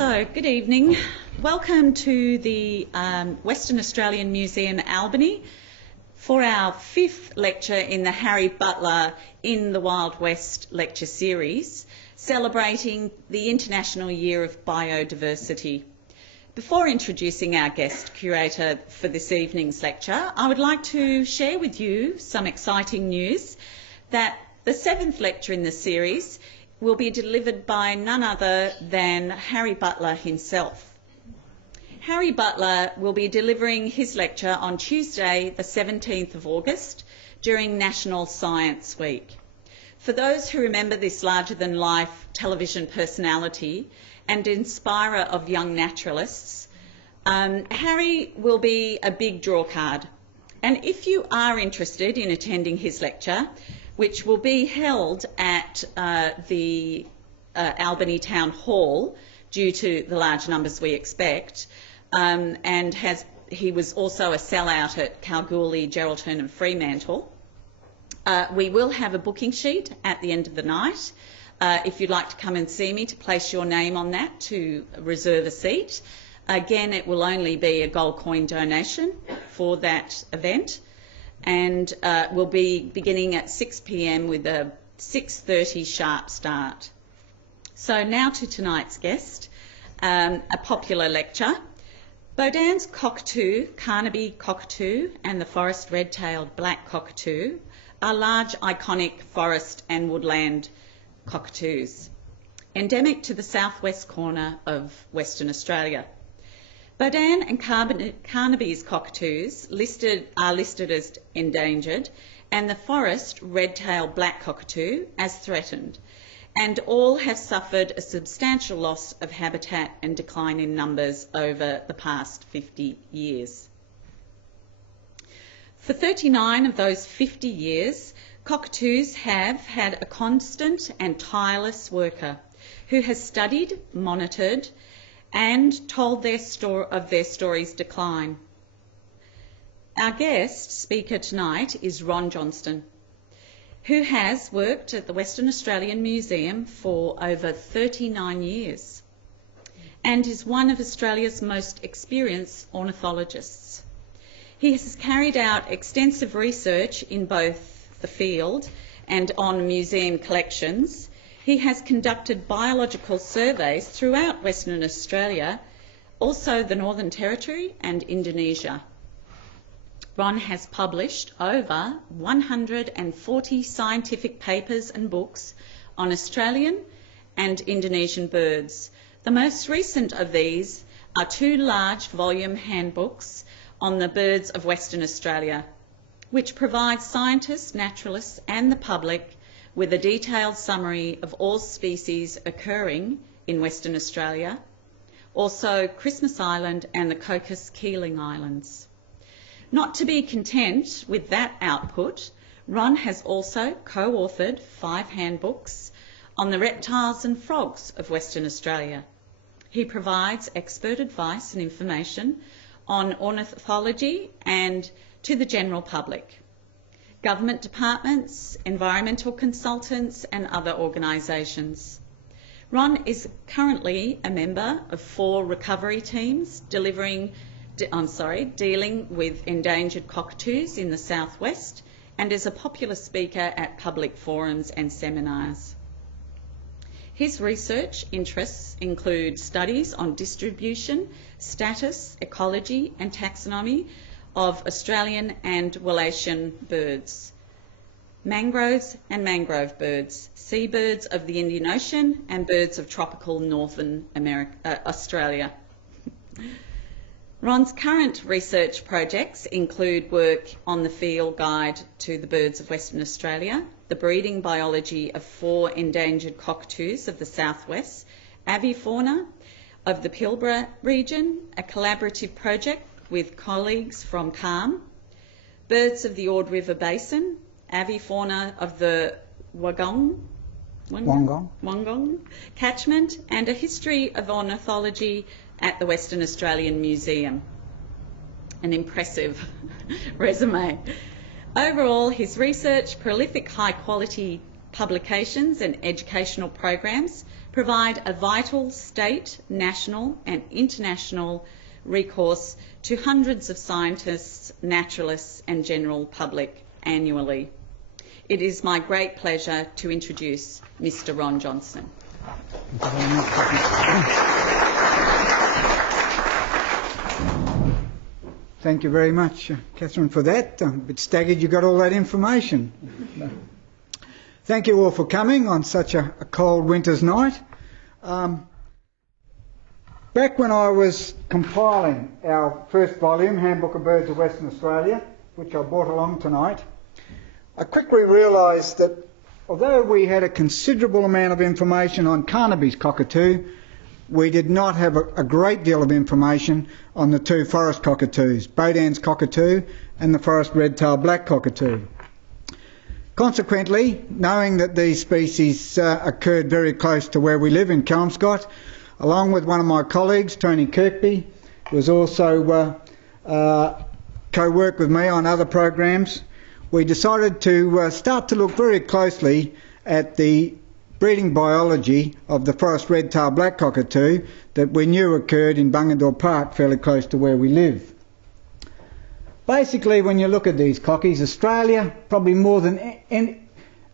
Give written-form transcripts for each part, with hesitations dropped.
So, good evening. Welcome to the Western Australian Museum, Albany, for our fifth lecture in the Harry Butler in the Wild West lecture series, celebrating the International Year of Biodiversity. Before introducing our guest curator for this evening's lecture, I would like to share with you some exciting news that the seventh lecture in the series will be delivered by none other than Harry Butler himself. Harry Butler will be delivering his lecture on Tuesday, the 17th of August, during National Science Week. For those who remember this larger-than-life television personality and inspirer of young naturalists, Harry will be a big draw card. And if you are interested in attending his lecture, which will be held at the Albany Town Hall due to the large numbers we expect, and he was also a sellout at Kalgoorlie, Geraldton and Fremantle. We will have a booking sheet at the end of the night if you'd like to come and see me to place your name on that to reserve a seat. Again, it will only be a gold coin donation for that event, and we'll be beginning at 6 p.m. with a 6:30 sharp start. So now to tonight's guest, a popular lecture. Baudin's Cockatoo, Carnaby Cockatoo and the Forest Red-tailed Black Cockatoo are large, iconic forest and woodland cockatoos, endemic to the southwest corner of Western Australia. Baudin and Carnaby's cockatoos are listed as endangered, and the Forest Red-tailed Black Cockatoo as threatened, and all have suffered a substantial loss of habitat and decline in numbers over the past 50 years. For 39 of those 50 years, cockatoos have had a constant and tireless worker who has studied, monitored, and told their story's decline. Our guest speaker tonight is Ron Johnstone, who has worked at the Western Australian Museum for over 39 years and is one of Australia's most experienced ornithologists. He has carried out extensive research in both the field and on museum collections. He has conducted biological surveys throughout Western Australia, also the Northern Territory and Indonesia. Ron has published over 140 scientific papers and books on Australian and Indonesian birds. The most recent of these are two large volume handbooks on the birds of Western Australia, which provide scientists, naturalists and the public with a detailed summary of all species occurring in Western Australia, also Christmas Island and the Cocos Keeling Islands. Not to be content with that output, Ron has also co-authored 5 handbooks on the reptiles and frogs of Western Australia. He provides expert advice and information on ornithology and to the general public, government departments, environmental consultants and other organisations. Ron is currently a member of 4 recovery teams dealing with endangered cockatoos in the southwest, and is a popular speaker at public forums and seminars. His research interests include studies on distribution, status, ecology and taxonomy of Australian and Wallaceian birds, mangroves and mangrove birds, seabirds of the Indian Ocean and birds of tropical northern Australia. Ron's current research projects include work on the field guide to the birds of Western Australia, the breeding biology of 4 endangered cockatoos of the southwest, avifauna of the Pilbara region, a collaborative project with colleagues from CALM, birds of the Ord River Basin, avifauna of the Wollongong catchment, and a history of ornithology at the Western Australian Museum. An impressive resume. Overall, his research, prolific high-quality publications and educational programs provide a vital state, national and international recourse to hundreds of scientists, naturalists and general public annually. It is my great pleasure to introduce Mr. Ron Johnstone. Thank you very much, Catherine, for that. I'm a bit staggered you got all that information. Thank you all for coming on such a cold winter's night. Back when I was compiling our first volume, Handbook of Birds of Western Australia, which I brought along tonight, I quickly realised that although we had a considerable amount of information on Carnaby's cockatoo, we did not have a great deal of information on the two forest cockatoos, Baudin's cockatoo and the Forest Red-tailed Black Cockatoo. Consequently, knowing that these species occurred very close to where we live in Kelmscott, along with one of my colleagues, Tony Kirkby, who was also co-worked with me on other programs, we decided to start to look very closely at the breeding biology of the Forest Red-tailed Black Cockatoo that we knew occurred in Bungendore Park, fairly close to where we live. Basically, when you look at these cockies, Australia, probably more than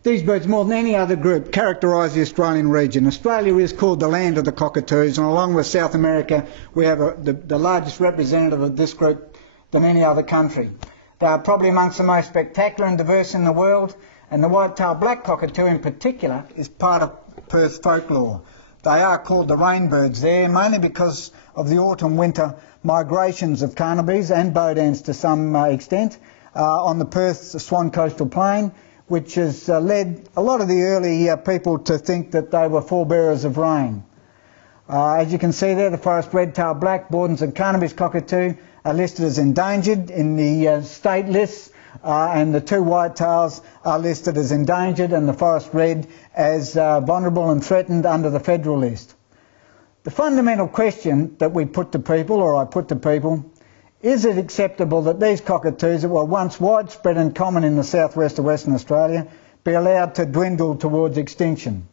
these birds more than any other group, characterise the Australian region. Australia is called the land of the cockatoos, and along with South America, we have the largest representative of this group than any other country. They are probably amongst the most spectacular and diverse in the world, and the white-tailed black cockatoo in particular is part of Perth folklore. They are called the rainbirds there, mainly because of the autumn-winter migrations of Carnabys and Baudins to some extent on the Perth Swan Coastal Plain, which has led a lot of the early people to think that they were forebearers of rain. As you can see there, the Forest Red-tailed Black, Baudin's and Carnaby's cockatoo are listed as endangered in the state lists, and the two whitetails are listed as endangered and the Forest Red as vulnerable and threatened under the federal list. The fundamental question that we put to people, or I put to people, is it acceptable that these cockatoos that were once widespread and common in the southwest of Western Australia be allowed to dwindle towards extinction?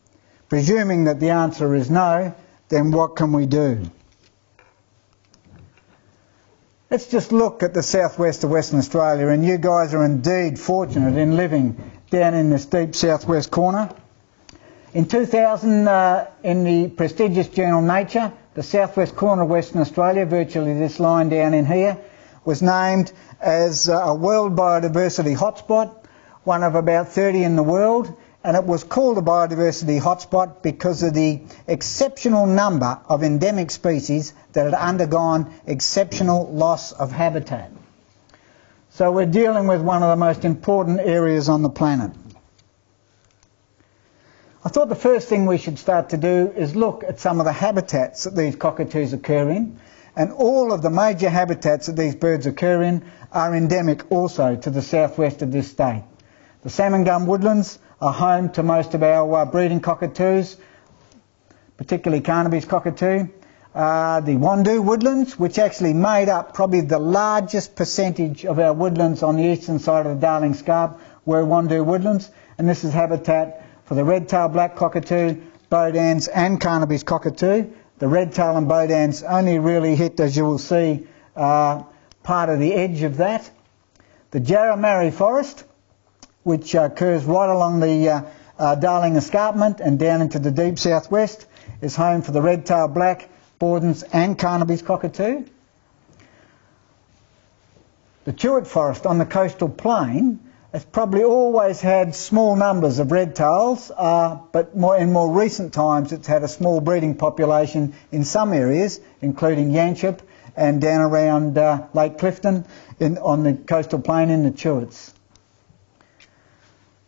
Presuming that the answer is no, then what can we do? Let's just look at the southwest of Western Australia, and you guys are indeed fortunate in living down in this deep southwest corner. In 2000, in the prestigious journal Nature, the southwest corner of Western Australia, virtually this line down in here, was named as a world biodiversity hotspot, one of about 30 in the world, and it was called a biodiversity hotspot because of the exceptional number of endemic species that had undergone exceptional loss of habitat. So we're dealing with one of the most important areas on the planet. I thought the first thing we should start to do is look at some of the habitats that these cockatoos occur in, and all of the major habitats that these birds occur in are endemic also to the southwest of this state. The salmon gum woodlands are home to most of our breeding cockatoos, particularly Carnaby's cockatoo. The Wandoo woodlands, which actually made up probably the largest percentage of our woodlands on the eastern side of the Darling Scarp, were Wandoo woodlands, and this is habitat for the red-tailed black cockatoo, Baudin's and Carnaby's cockatoo. The red-tail and Baudin's only really hit, as you will see, part of the edge of that. The Jarramari forest, which occurs right along the Darling Escarpment and down into the deep southwest, is home for the red-tailed black, Baudin's and Carnaby's cockatoo. The Chewett forest on the coastal plain has probably always had small numbers of red-tails, but in more recent times it's had a small breeding population in some areas, including Yanchep and down around Lake Clifton on the coastal plain in the Chewetts.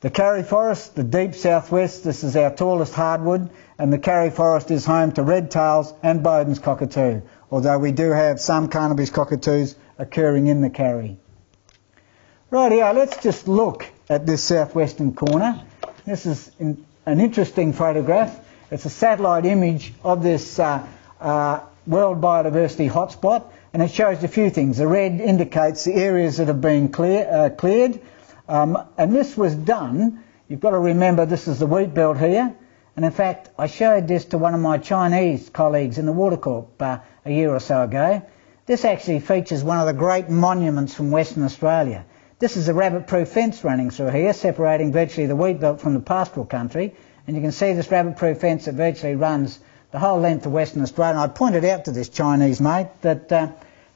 The Karri forest, the deep southwest, this is our tallest hardwood, and the Karri forest is home to red-tails and Baudin's cockatoo, although we do have some Carnaby's cockatoos occurring in the Karri. Right here, let's just look at this southwestern corner. This is an interesting photograph. It's a satellite image of this world biodiversity hotspot, and it shows a few things. The red indicates the areas that have been cleared, and this was done You've got to remember this is the wheat belt here, and in fact I showed this to one of my Chinese colleagues in the Water Corp a year or so ago. This actually features one of the great monuments from Western Australia. This is a rabbit-proof fence running through here, separating virtually the wheat belt from the pastoral country, and you can see this rabbit-proof fence that virtually runs the whole length of Western Australia. And I pointed out to this Chinese mate that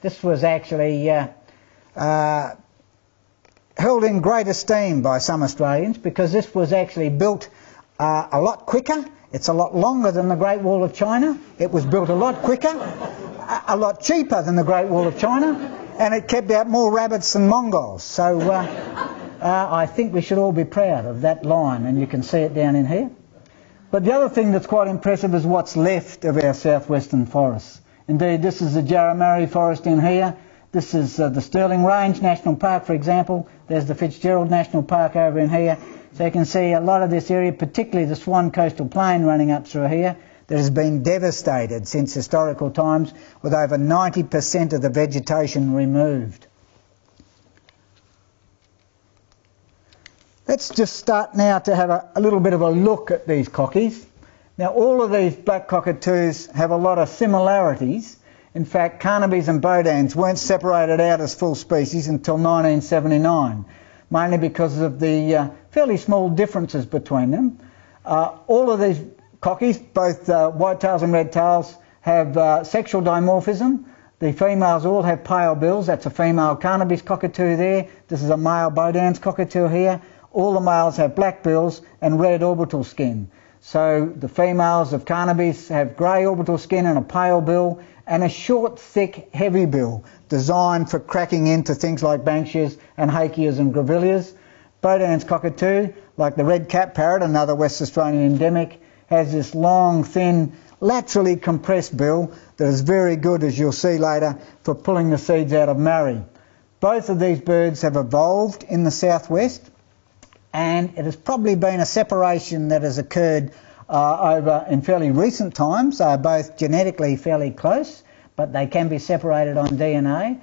this was actually held in great esteem by some Australians because this was actually built a lot quicker. It's a lot longer than the Great Wall of China. It was built a lot quicker, a lot cheaper than the Great Wall of China, and it kept out more rabbits than Mongols. So I think we should all be proud of that line, and you can see it down in here. But the other thing that's quite impressive is what's left of our southwestern forests. Indeed, this is the Jarramurri forest in here. This is the Stirling Range National Park, for example. There's the Fitzgerald National Park over in here. So you can see a lot of this area, particularly the Swan Coastal Plain running up through here, that has been devastated since historical times, with over 90% of the vegetation removed. Let's just start now to have a little bit of a look at these cockies. Now, all of these black cockatoos have a lot of similarities. In fact, Carnabys and Baudins weren't separated out as full species until 1979, mainly because of the fairly small differences between them. All of these cockies, both whitetails and redtails, have sexual dimorphism. The females all have pale bills. That's a female Carnaby's cockatoo there. This is a male Baudin's cockatoo here. All the males have black bills and red orbital skin. So the females of Carnaby's have grey orbital skin and a pale bill, and a short, thick, heavy bill designed for cracking into things like banksias and hakeas and grevilleas. Baudin's cockatoo, like the red cap parrot, another West Australian endemic, has this long, thin, laterally compressed bill that is very good, as you'll see later, for pulling the seeds out of marri. Both of these birds have evolved in the southwest, and it has probably been a separation that has occurred over in fairly recent times. They are both genetically fairly close, but they can be separated on DNA.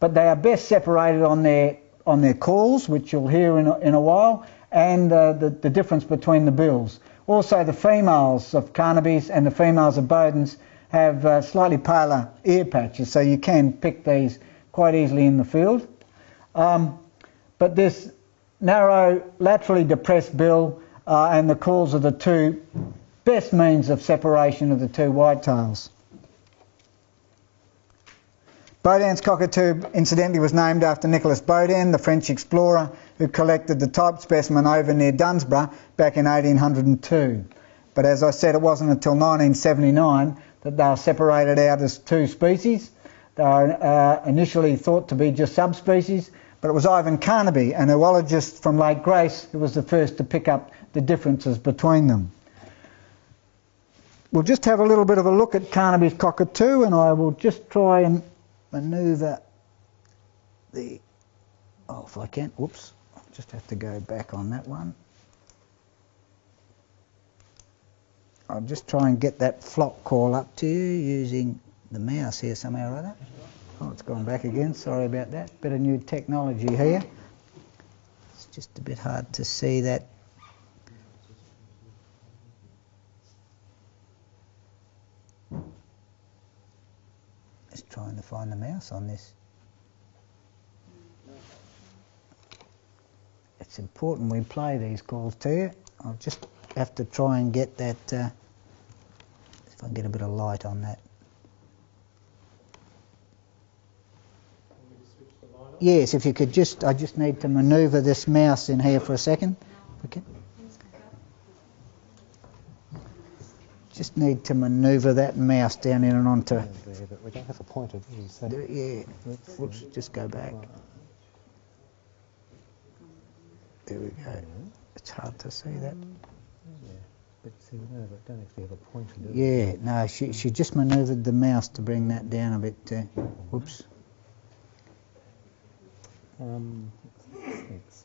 But they are best separated on their calls, which you'll hear in a while, and the difference between the bills. Also, the females of Carnaby's and the females of Baudin's have slightly paler ear patches, so you can pick these quite easily in the field. But this narrow, laterally depressed bill and the calls are the two best means of separation of the two whitetails. Baudin's cockatoo, incidentally, was named after Nicolas Baudin, the French explorer who collected the type specimen over near Dunsborough back in 1802. But as I said, it wasn't until 1979 that they were separated out as two species. They were initially thought to be just subspecies, but it was Ivan Carnaby, an oologist from Lake Grace, who was the first to pick up the differences between them. We'll just have a little bit of a look at Carnaby's cockatoo, and I will just try and manoeuvre the... Oh, if I can, whoops, I'll just have to go back on that one. I'll just try and get that flock call up to you using the mouse here somehow or other. Oh, it's gone back again, sorry about that. Bit of new technology here. It's just a bit hard to see that. Just trying to find the mouse on this. It's important we play these calls to you. I'll just have to try and get that, if I can get a bit of light on that. Yes, if you could just, I just need to manoeuvre this mouse in here for a second. Okay. Just need to manoeuvre that mouse down in and onto... Yeah, but we don't have a pointer, do we? So yeah, whoops, just go back. There we go. It's hard to see that. Yeah, but see, no, but don't actually have a pointer, do we? Yeah, no, she just manoeuvred the mouse to bring that down a bit. Whoops. Thanks.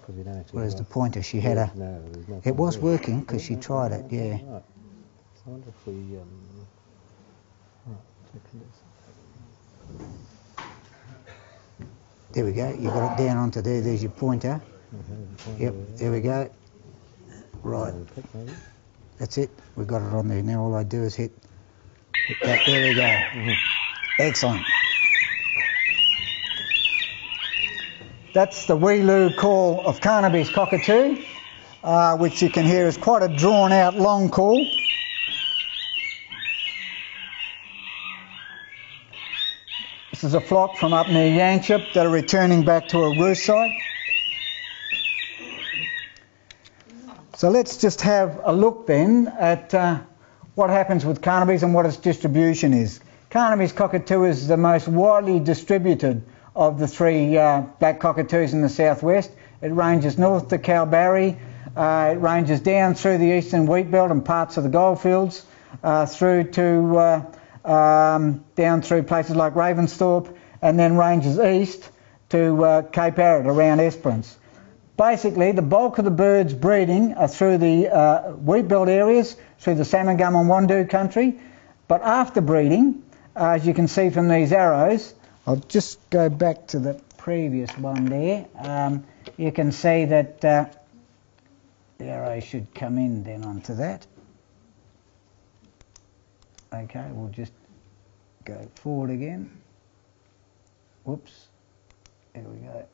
Because we don't actually. Where's the pointer? She had a... No, there's no It was pointer. working because she tried it, yeah. Right. So I wonder if we... right, check this. There we go. You got it down onto there. There's your pointer. Yep, there we go. Right. That's it. We've got it on there. Now all I do is hit that. There we go. Excellent. That's the wheeloo call of Carnaby's cockatoo, which you can hear is quite a drawn-out, long call. This is a flock from up near Yanchep that are returning back to a roost site. So let's just have a look then at what happens with Carnaby's and what its distribution is. Carnaby's cockatoo is the most widely distributed of the three black cockatoos in the southwest. It ranges north to Kalbarri, it ranges down through the eastern wheat belt and parts of the goldfields, through to down through places like Ravensthorpe, and then ranges east to Cape Arret around Esperance. Basically, the bulk of the birds breeding are through the wheat belt areas, through the salmon gum and Wandoo country, but after breeding, as you can see from these arrows, I'll just go back to the previous one there. You can see that the arrow should come in then onto that. Okay, we'll just go forward again. Whoops. There we go.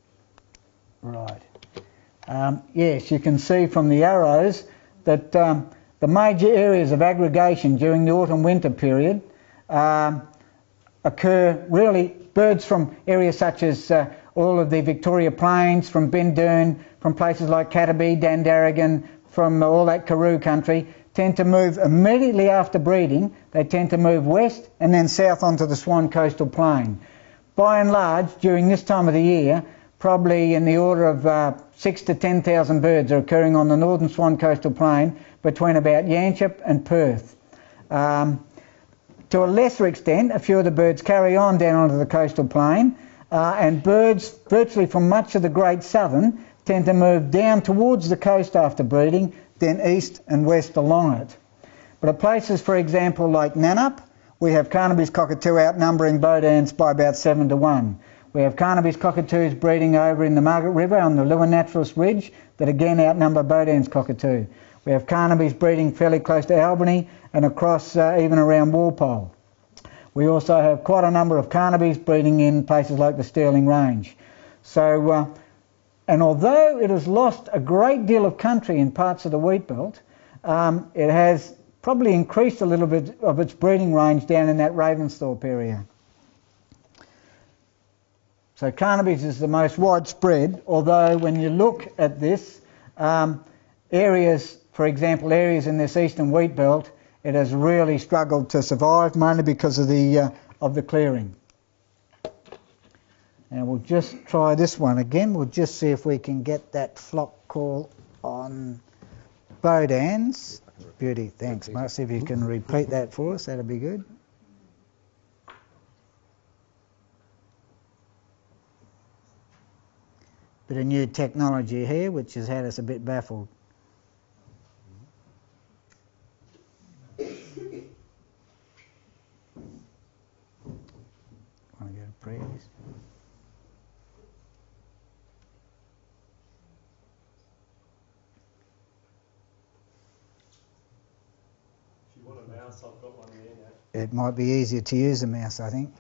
Right. Yes, you can see from the arrows that the major areas of aggregation during the autumn-winter period occur really. Birds from areas such as all of the Victoria Plains, from Bindune, from places like Carnaby, Dandaragan, from all that Karoo country, tend to move immediately after breeding. They tend to move west and then south onto the Swan Coastal Plain. By and large, during this time of the year, probably in the order of 6,000 to 10,000 birds are occurring on the northern Swan Coastal Plain between about Yanchep and Perth. To a lesser extent, a few of the birds carry on down onto the coastal plain, and birds virtually from much of the Great Southern tend to move down towards the coast after breeding, then east and west along it. But at places, for example, like Nannup, we have Carnaby's cockatoo outnumbering Baudin's by about 7 to 1. We have Carnaby's cockatoos breeding over in the Margaret River on the Lewin Naturalist Ridge that again outnumber Baudin's cockatoo. We have Carnaby's breeding fairly close to Albany and across even around Walpole. We also have quite a number of Carnaby's breeding in places like the Stirling Range. So, and although it has lost a great deal of country in parts of the wheat belt, it has probably increased a little bit of its breeding range down in that Ravensthorpe area. So Carnaby's is the most widespread, although when you look at this, areas, for example, areas in this eastern wheat belt, it has really struggled to survive, mainly because of the clearing. Now we'll just try this one again. We'll just see if we can get that flock call on Baudin's. Beauty, thanks, Mark. See if you can repeat that for us, that'd be good. Bit of new technology here, which has had us a bit baffled. Want to go to previous? If you want a mouse, I've got one there now. It might be easier to use a mouse, I think.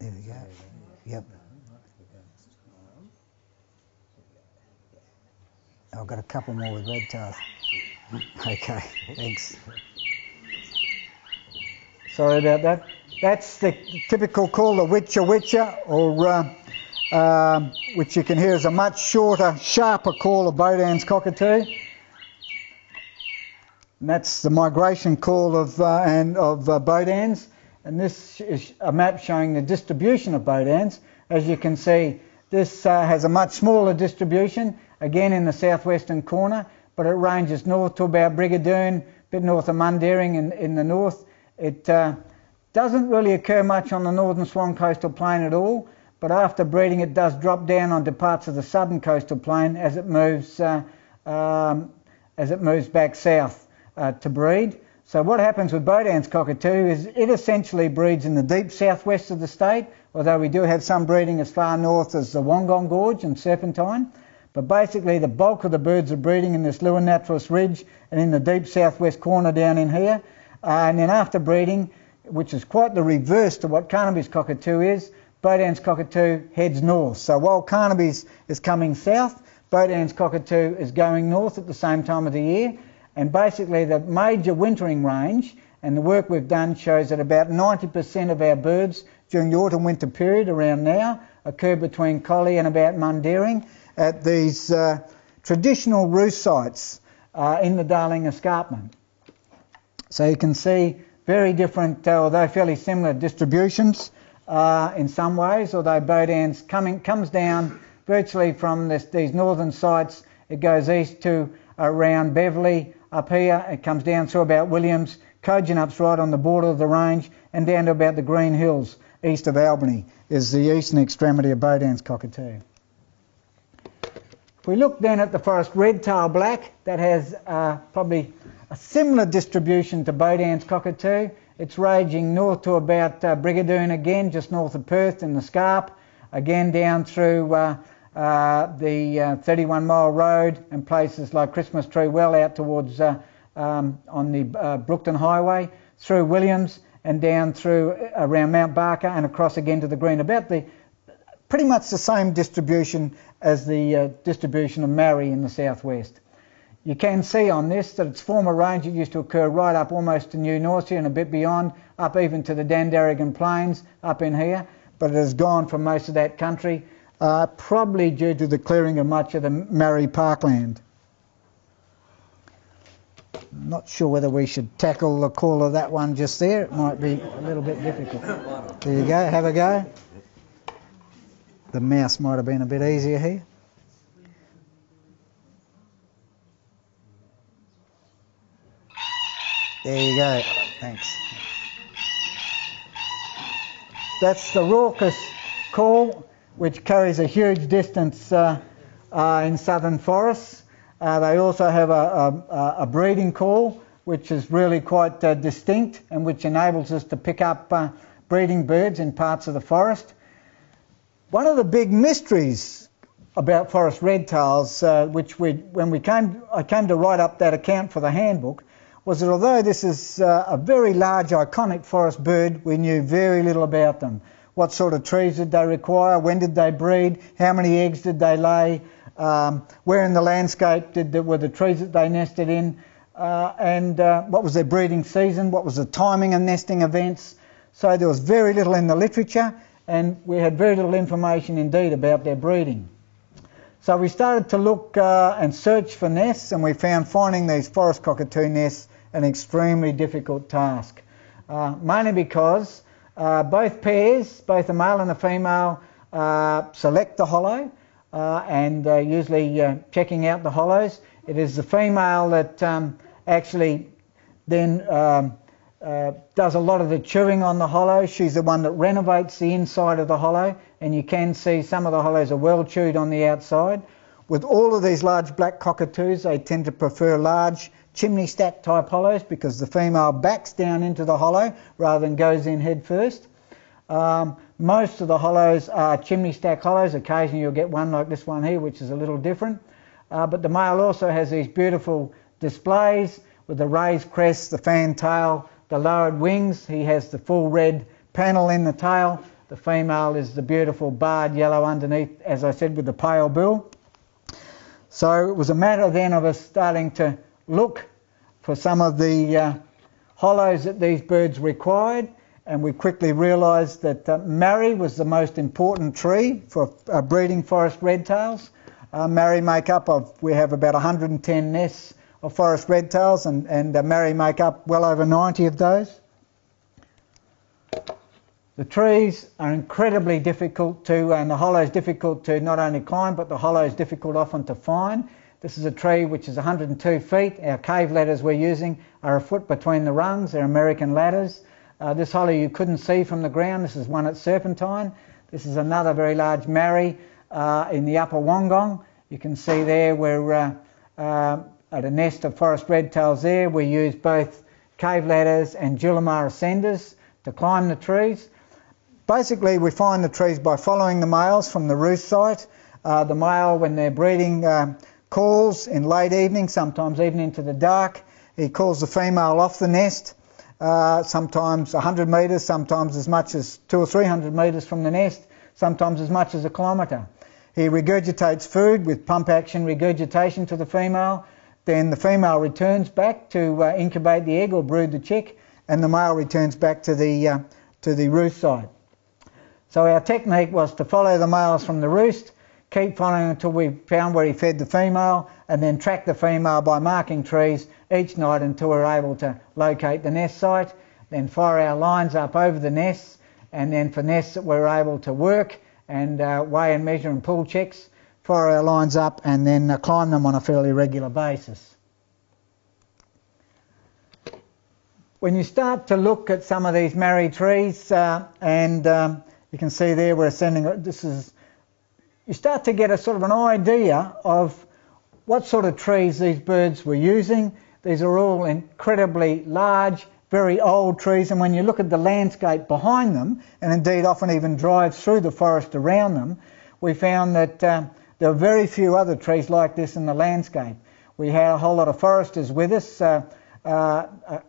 There we go. Yep. I've got a couple more with red-tails. Okay, thanks. Sorry about that. That's the typical call, the witcher witcher, or which you can hear is a much shorter, sharper call of Baudin's cockatoo. And that's the migration call of Baudin's. And this is a map showing the distribution of Baudin's. As you can see, this has a much smaller distribution, again in the southwestern corner, but it ranges north to about Brigadoon, a bit north of Mundaring in the north. It doesn't really occur much on the northern Swan coastal plain at all, but after breeding it does drop down onto parts of the southern coastal plain as it moves back south to breed. So what happens with Baudin's cockatoo is it essentially breeds in the deep southwest of the state, although we do have some breeding as far north as the Wollongong Gorge and Serpentine. But basically the bulk of the birds are breeding in this Lewin Naturalist Ridge and in the deep southwest corner down in here. And then after breeding, which is quite the reverse to what Carnaby's cockatoo is, Baudin's cockatoo heads north. So while Carnaby's is coming south, Baudin's cockatoo is going north at the same time of the year. And basically the major wintering range, and the work we've done shows that about 90% of our birds during the autumn-winter period around now occur between Collie and about Mundaring at these traditional roost sites in the Darling Escarpment. So you can see very different, although fairly similar distributions in some ways, although Baudin's comes down virtually from these northern sites. It goes east to around Beverley up here, it comes down through about Williams, Kojanup's right on the border of the range, and down to about the Green Hills east of Albany is the eastern extremity of Baudin's cockatoo. If we look then at the Forest Red-tailed Black, that has probably a similar distribution to Baudin's cockatoo. It's ranging north to about Brigadoon again, just north of Perth in the Scarp, again down through the 31 Mile Road and places like Christmas Tree Well out towards on the Brookton Highway, through Williams and down through around Mount Barker and across again to the Green. About pretty much the same distribution as the distribution of Marri in the southwest. You can see on this that its former range, it used to occur right up almost to New Norcia and a bit beyond, up even to the Dandaragan Plains up in here, but it has gone from most of that country, probably due to the clearing of much of the Marri parkland. I'm not sure whether we should tackle the call of that one just there. It might be a little bit difficult. There you go, have a go. The mouse might have been a bit easier here. There you go, thanks. That's the raucous call, which carries a huge distance in southern forests. They also have a breeding call, which is really quite distinct and which enables us to pick up breeding birds in parts of the forest. One of the big mysteries about forest red-tails, which I came to write up that account for the handbook, was that although this is a very large iconic forest bird, we knew very little about them. What sort of trees did they require? When did they breed? How many eggs did they lay? Where in the landscape were the trees that they nested in? And what was their breeding season? What was the timing of nesting events? So there was very little in the literature, and we had very little information indeed about their breeding. So we started to look and search for nests, and we found finding these forest cockatoo nests an extremely difficult task, mainly because both pairs, both the male and the female, select the hollow and usually checking out the hollows. It is the female that actually then does a lot of the chewing on the hollow. She's the one that renovates the inside of the hollow, and you can see some of the hollows are well chewed on the outside. With all of these large black cockatoos, they tend to prefer large chimney stack type hollows because the female backs down into the hollow rather than goes in head first. Most of the hollows are chimney stack hollows. Occasionally you'll get one like this one here, which is a little different. But the male also has these beautiful displays with the raised crest, the fan tail, the lowered wings. He has the full red panel in the tail. The female is the beautiful barred yellow underneath, as I said, with the pale bill. So it was a matter then of us starting to look for some of the hollows that these birds required, and we quickly realised that Marri was the most important tree for breeding forest red-tails. Marri make up we have about 110 nests of forest red-tails, and Marri make up well over 90 of those. The trees are incredibly difficult to, and the hollow is difficult to not only climb, but the hollow is difficult often to find. This is a tree which is 102 feet. Our cave ladders we're using are a foot between the rungs. They're American ladders. This hollow you couldn't see from the ground. This is one at Serpentine. This is another very large marrie in the upper Wollongong. You can see there we're at a nest of Forest Red-tails there. We use both cave ladders and Julimar ascenders to climb the trees. Basically, we find the trees by following the males from the roost site. The male, when they're breeding, calls in late evening, sometimes even into the dark. He calls the female off the nest, sometimes 100 metres, sometimes as much as 200 or 300 metres from the nest, sometimes as much as a kilometre. He regurgitates food with pump action regurgitation to the female. Then the female returns back to incubate the egg or brood the chick, and the male returns back to the roost site. So our technique was to follow the males from the roost, keep following until we found where he fed the female, and then track the female by marking trees each night until we were able to locate the nest site, then fire our lines up over the nests, and then for nests that we were able to work and weigh and measure and pull chicks, fire our lines up and then climb them on a fairly regular basis. When you start to look at some of these marrie trees you can see there we're sending, you start to get a sort of an idea of what sort of trees these birds were using. These are all incredibly large, very old trees, and when you look at the landscape behind them, and indeed often even drive through the forest around them, we found that there are very few other trees like this in the landscape. We had a whole lot of foresters with us a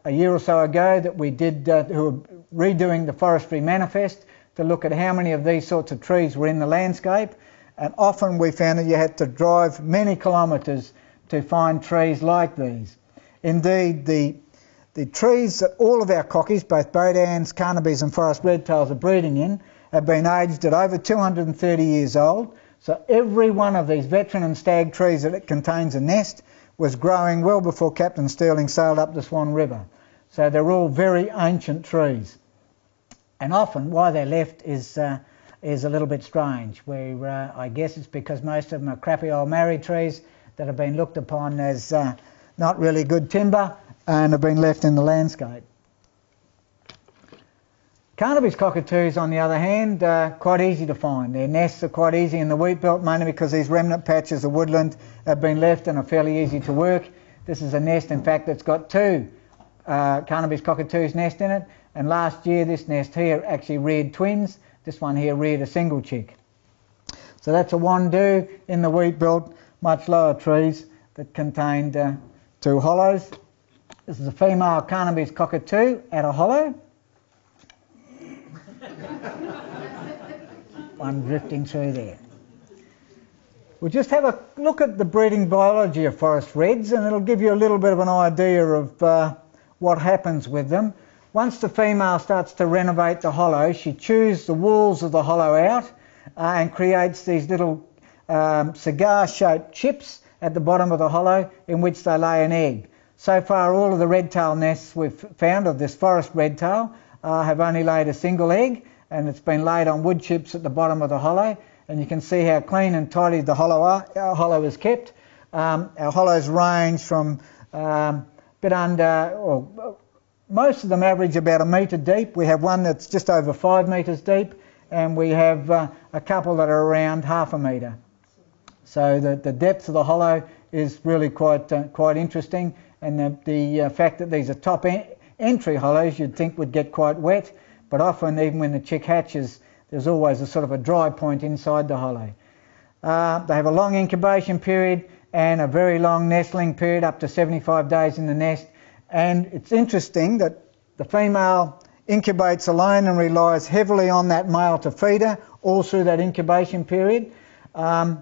year or so ago that we did, who were redoing the forestry manifest to look at how many of these sorts of trees were in the landscape, and often we found that you had to drive many kilometres to find trees like these. Indeed, the trees that all of our cockies, both Baudins, Carnabys and Forest Red-tails are breeding in, have been aged at over 230 years old. So every one of these veteran and stag trees that it contains a nest was growing well before Captain Stirling sailed up the Swan River. So they're all very ancient trees. And often why they're left is a little bit strange. I guess it's because most of them are crappy old marrie trees that have been looked upon as not really good timber and have been left in the landscape. Carnaby's cockatoos, on the other hand, quite easy to find. Their nests are quite easy in the wheat belt, mainly because these remnant patches of woodland have been left and are fairly easy to work. This is a nest, in fact, that's got two Carnaby's cockatoos nest in it, and last year this nest here actually reared twins. This one here reared a single chick. So that's a wandoo in the wheat belt, much lower trees that contained two hollows. This is a female Carnaby's cockatoo at a hollow. One drifting through there. We'll just have a look at the breeding biology of forest reds, and it'll give you a little bit of an idea of what happens with them. Once the female starts to renovate the hollow, she chews the walls of the hollow out and creates these little cigar-shaped chips at the bottom of the hollow in which they lay an egg. So far, all of the red-tail nests we've found of this forest red-tail have only laid a single egg, and it's been laid on wood chips at the bottom of the hollow. And you can see how clean and tidy the hollow is kept. Our hollows range from most of them average about 1 metre deep. We have one that's just over 5 metres deep, and we have a couple that are around ½ metre. So the depth of the hollow is really quite interesting, and the fact that these are top entry hollows you'd think would get quite wet, but often even when the chick hatches there's always a sort of a dry point inside the hollow. They have a long incubation period and a very long nestling period, up to 75 days in the nest. And it's interesting that the female incubates alone and relies heavily on that male to feed her all through that incubation period. And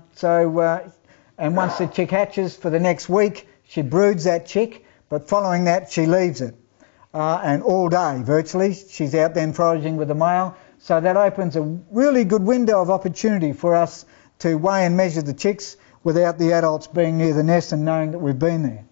once the chick hatches for the next week, she broods that chick, but following that she leaves it. And all day, virtually, she's out then foraging with the male. So that opens a really good window of opportunity for us to weigh and measure the chicks without the adults being near the nest and knowing that we've been there.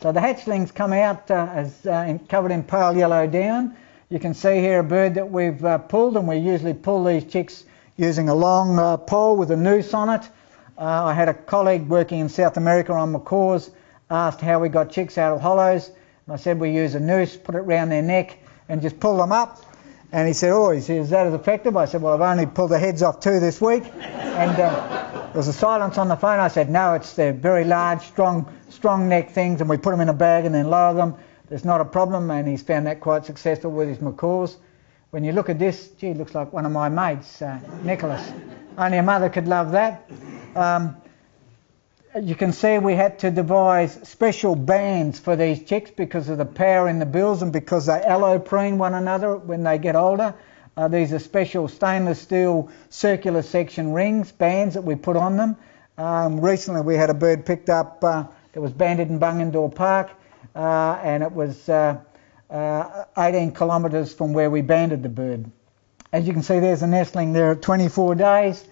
So the hatchlings come out covered in pale yellow down. You can see here a bird that we've pulled, and we usually pull these chicks using a long pole with a noose on it. I had a colleague working in South America on macaws asked how we got chicks out of hollows. And I said we use a noose, put it round their neck and just pull them up. And he said, oh, is that as effective? I said, well, I've only pulled the heads off 2 this week. And there was a silence on the phone. I said, no, they're very large, strong neck things, and we put them in a bag and then lower them. There's not a problem, and he's found that quite successful with his macaws. When you look at this, gee, it looks like one of my mates, Nicholas. Only a mother could love that. You can see we had to devise special bands for these chicks because of the power in the bills and because they alloprene one another when they get older. These are special stainless steel circular section rings, bands that we put on them. Recently we had a bird picked up that was banded in Bungendore Park, and it was 18 kilometres from where we banded the bird. As you can see, there's a nestling there at 24 days.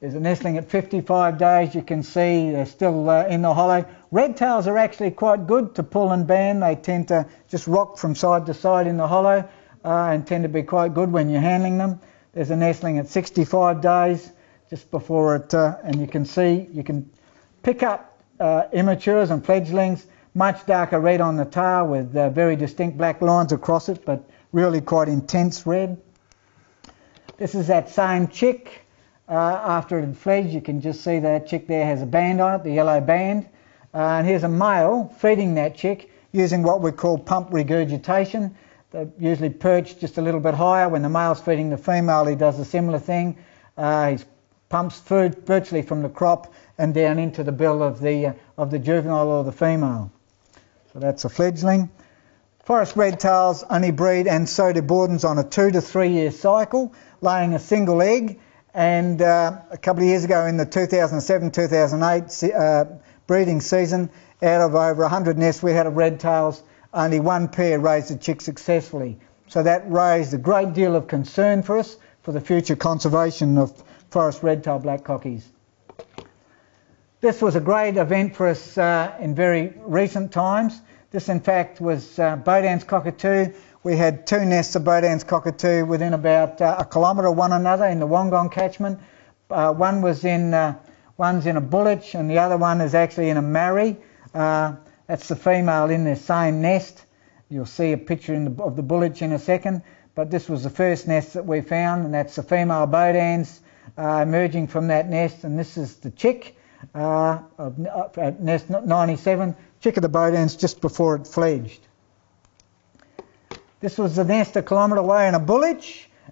There's a nestling at 55 days. You can see they're still in the hollow. Red-tails are actually quite good to pull and band. They tend to just rock from side to side in the hollow and tend to be quite good when you're handling them. There's a nestling at 65 days just before it, and you can see, you can pick up immatures and fledglings, much darker red on the tail with very distinct black lines across it, but really quite intense red. This is that same chick. After it had fledged, you can just see that chick there has a band on it, the yellow band. And here's a male feeding that chick using what we call pump regurgitation. They usually perch just a little bit higher. When the male's feeding the female, he does a similar thing. He pumps food virtually from the crop and down into the bill of the juvenile or the female. So that's a fledgling. Forest red-tails only breed, and so do Baudins, on a 2 to 3 year cycle, laying a single egg. And a couple of years ago in the 2007-2008 breeding season, out of over 100 nests we had of red-tails, only 1 pair raised a chick successfully. So that raised a great deal of concern for us for the future conservation of forest red-tailed black cockies. This was a great event for us in very recent times. This in fact was Baudin's cockatoo. We had 2 nests of Baudin's cockatoo within about a kilometre of one another in the Wollongong catchment. One's in a bulloch and the other one is actually in a marry. That's the female in the same nest. You'll see a picture of the bulloch in a second, but this was the first nest that we found, and that's the female Baudin's emerging from that nest, and this is the chick at nest 97, chick of the Baudin's just before it fledged. This was the nest a kilometre away in a bulloch,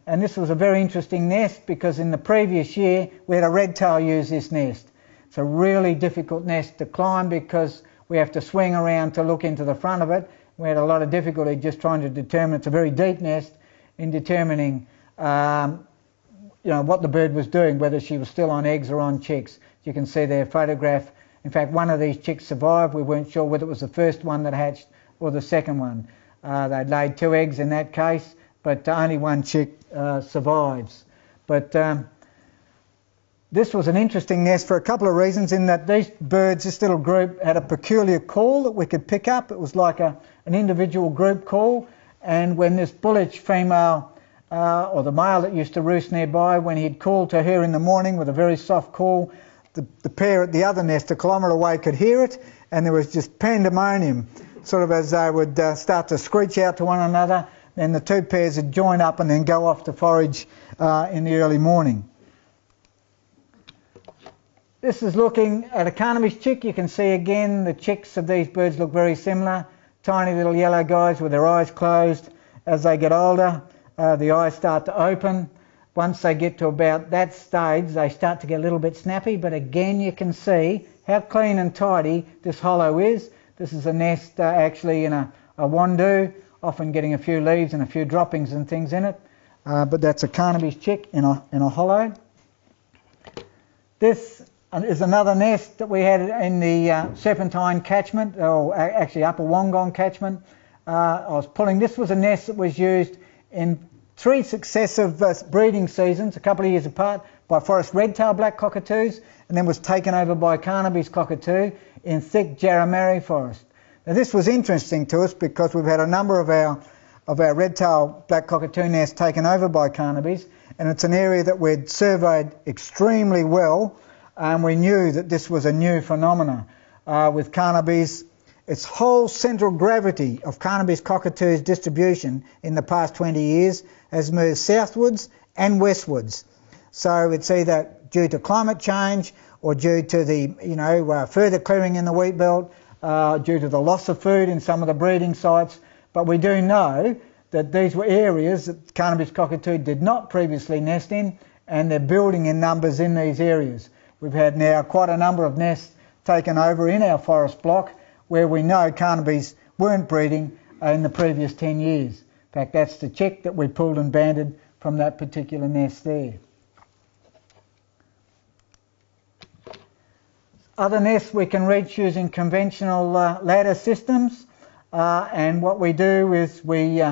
and this was a very interesting nest because in the previous year we had a red-tail use this nest. It's a really difficult nest to climb because we have to swing around to look into the front of it. We had a lot of difficulty just trying to determine, it's a very deep nest, in determining what the bird was doing, whether she was still on eggs or on chicks. You can see their photograph. In fact, one of these chicks survived. We weren't sure whether it was the first one that hatched or the second one. They'd laid 2 eggs in that case, but only 1 chick survives. But this was an interesting nest for a couple of reasons, in that these birds, this little group, had a peculiar call that we could pick up. It was like an individual group call, and when this bulloch female, or the male that used to roost nearby, when he'd call to her in the morning with a very soft call, the pair at the other nest a kilometre away could hear it, and there was just pandemonium, sort of as they would start to screech out to one another. Then the 2 pairs would join up and then go off to forage in the early morning. This is looking at a Carnaby's chick. You can see again the chicks of these birds look very similar. Tiny little yellow guys with their eyes closed. As they get older, the eyes start to open. Once they get to about that stage, they start to get a little bit snappy, but again you can see how clean and tidy this hollow is. This is a nest actually in a wandoo, often getting a few leaves and a few droppings and things in it. But that's a Carnaby's chick in a hollow. This is another nest that we had in the Serpentine catchment, or actually Upper Wollongong catchment. I was pulling, this was a nest that was used in 3 successive breeding seasons, a couple of years apart, by Forest Red-tailed Black Cockatoos, and then was taken over by Carnaby's cockatoo in thick Jarramari forest. Now this was interesting to us because we've had a number of our red-tailed black cockatoo nests taken over by Carnabys, and it's an area that we'd surveyed extremely well, and we knew that this was a new phenomena. With Carnabys, its whole central gravity of Carnaby's cockatoos distribution in the past 20 years has moved southwards and westwards. So it's either due to climate change or due to the further clearing in the wheat belt, due to the loss of food in some of the breeding sites. But we do know that these were areas that Carnaby's cockatoo did not previously nest in, and they're building in numbers in these areas. We've had now quite a number of nests taken over in our forest block where we know Carnabys weren't breeding in the previous 10 years. In fact, that's the chick that we pulled and banded from that particular nest there. Other nests we can reach using conventional ladder systems, and what we do is we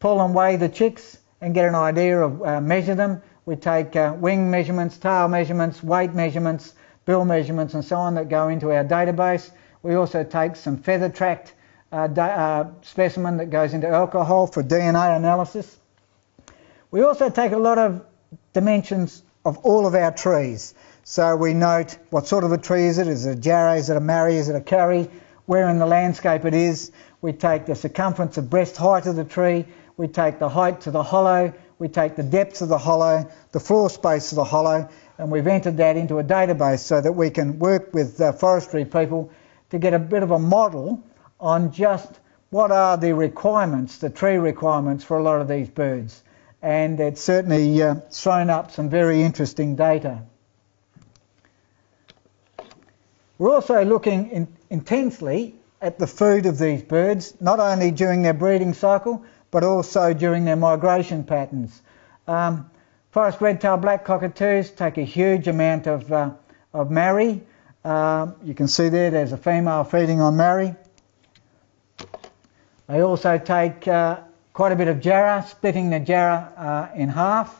pull and weigh the chicks and get an idea of, measure them. We take wing measurements, tail measurements, weight measurements, bill measurements and so on that go into our database. We also take some feather tract specimen that goes into alcohol for DNA analysis. We also take a lot of dimensions of all of our trees. So we note what sort of a tree is it? Is it a jarrah? Is it a marri? Is it a karri? Where in the landscape it is. We take the circumference of breast height of the tree. We take the height to the hollow. We take the depth of the hollow, the floor space of the hollow, and we've entered that into a database so that we can work with forestry people to get a bit of a model on just what are the requirements, the tree requirements for a lot of these birds. And it's certainly thrown up some very interesting data. We're also looking intensely at the food of these birds, not only during their breeding cycle, but also during their migration patterns. Forest Red-tailed Black Cockatoos take a huge amount of marri. You can see there's a female feeding on marri. They also take quite a bit of jarrah, splitting the jarrah in half.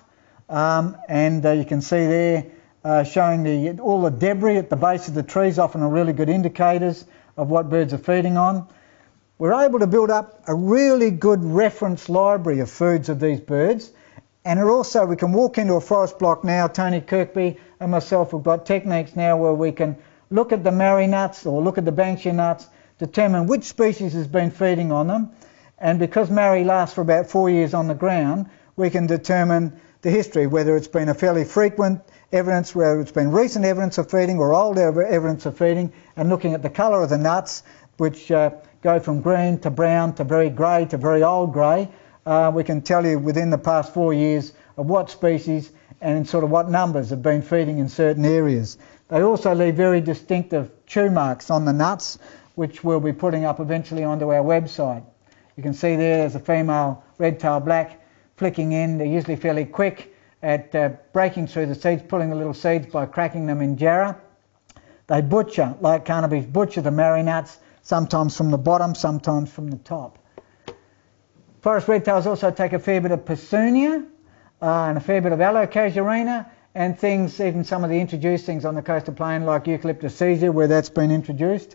And you can see there showing all the debris at the base of the trees, often are really good indicators of what birds are feeding on. We're able to build up a really good reference library of foods of these birds, and we can walk into a forest block now. Tony Kirkby and myself have got techniques now where we can look at the marri nuts or look at the banksia nuts, determine which species has been feeding on them, and because marri lasts for about 4 years on the ground, we can determine the history, whether it's been a fairly frequent evidence, whether it's been recent evidence of feeding or old evidence of feeding, and looking at the colour of the nuts, which go from green to brown to very grey to very old grey. We can tell you within the past 4 years of what species and sort of what numbers have been feeding in certain areas. They also leave very distinctive chew marks on the nuts, which we'll be putting up eventually onto our website. You can see there's a female red-tailed black flicking in. They're usually fairly quick at breaking through the seeds, pulling the little seeds by cracking them in jarrah. They butcher, like Carnabys, butcher the marri nuts, sometimes from the bottom, sometimes from the top. Forest red-tails also take a fair bit of Petunia and a fair bit of Allocasuarina and things, even some of the introduced things on the coastal plain like Eucalyptus caesia, where that's been introduced.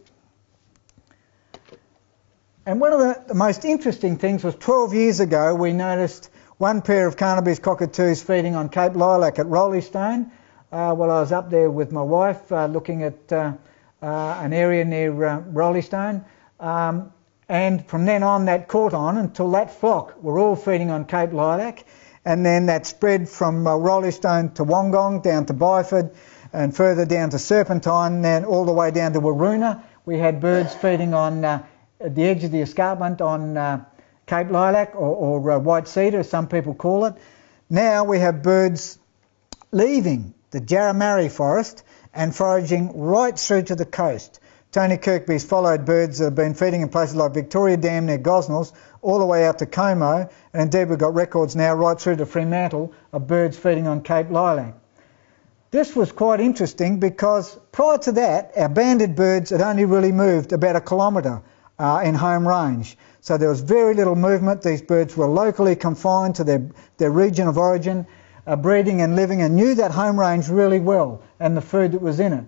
And one of the most interesting things was 12 years ago we noticed one pair of Carnaby's cockatoos feeding on Cape Lilac at Rolleystone. While I was up there with my wife looking at an area near Rolleystone. And from then on that caught on until that flock were all feeding on Cape Lilac, and then that spread from Rolleystone to Wollongong down to Byford and further down to Serpentine and then all the way down to Waroona. We had birds feeding on at the edge of the escarpment on Cape Lilac or white cedar, as some people call it. Now we have birds leaving the Jarrah marri forest and foraging right through to the coast. Tony Kirkby's followed birds that have been feeding in places like Victoria Dam near Gosnells all the way out to Como, and indeed we've got records now right through to Fremantle of birds feeding on Cape Lilac. This was quite interesting because prior to that our banded birds had only really moved about 1 kilometre in home range. So there was very little movement. These birds were locally confined to their region of origin, breeding and living, and knew that home range really well and the food that was in it.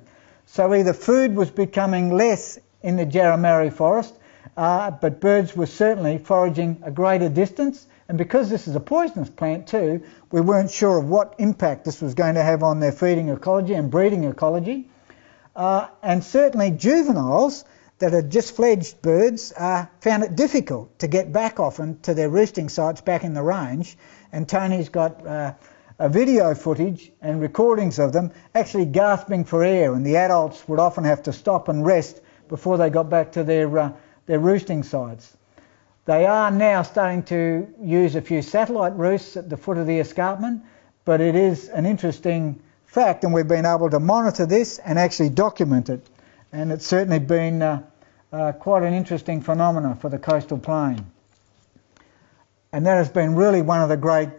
So either food was becoming less in the Jarrah marri forest but birds were certainly foraging a greater distance, and because this is a poisonous plant too, we weren't sure of what impact this was going to have on their feeding ecology and breeding ecology. And certainly juveniles that had just fledged birds found it difficult to get back often to their roosting sites back in the range, and Tony's got a video footage and recordings of them actually gasping for air, and the adults would often have to stop and rest before they got back to their roosting sites. They are now starting to use a few satellite roosts at the foot of the escarpment, but it is an interesting fact, and we've been able to monitor this and actually document it, and it's certainly been quite an interesting phenomenon for the coastal plain. And that has been really one of the great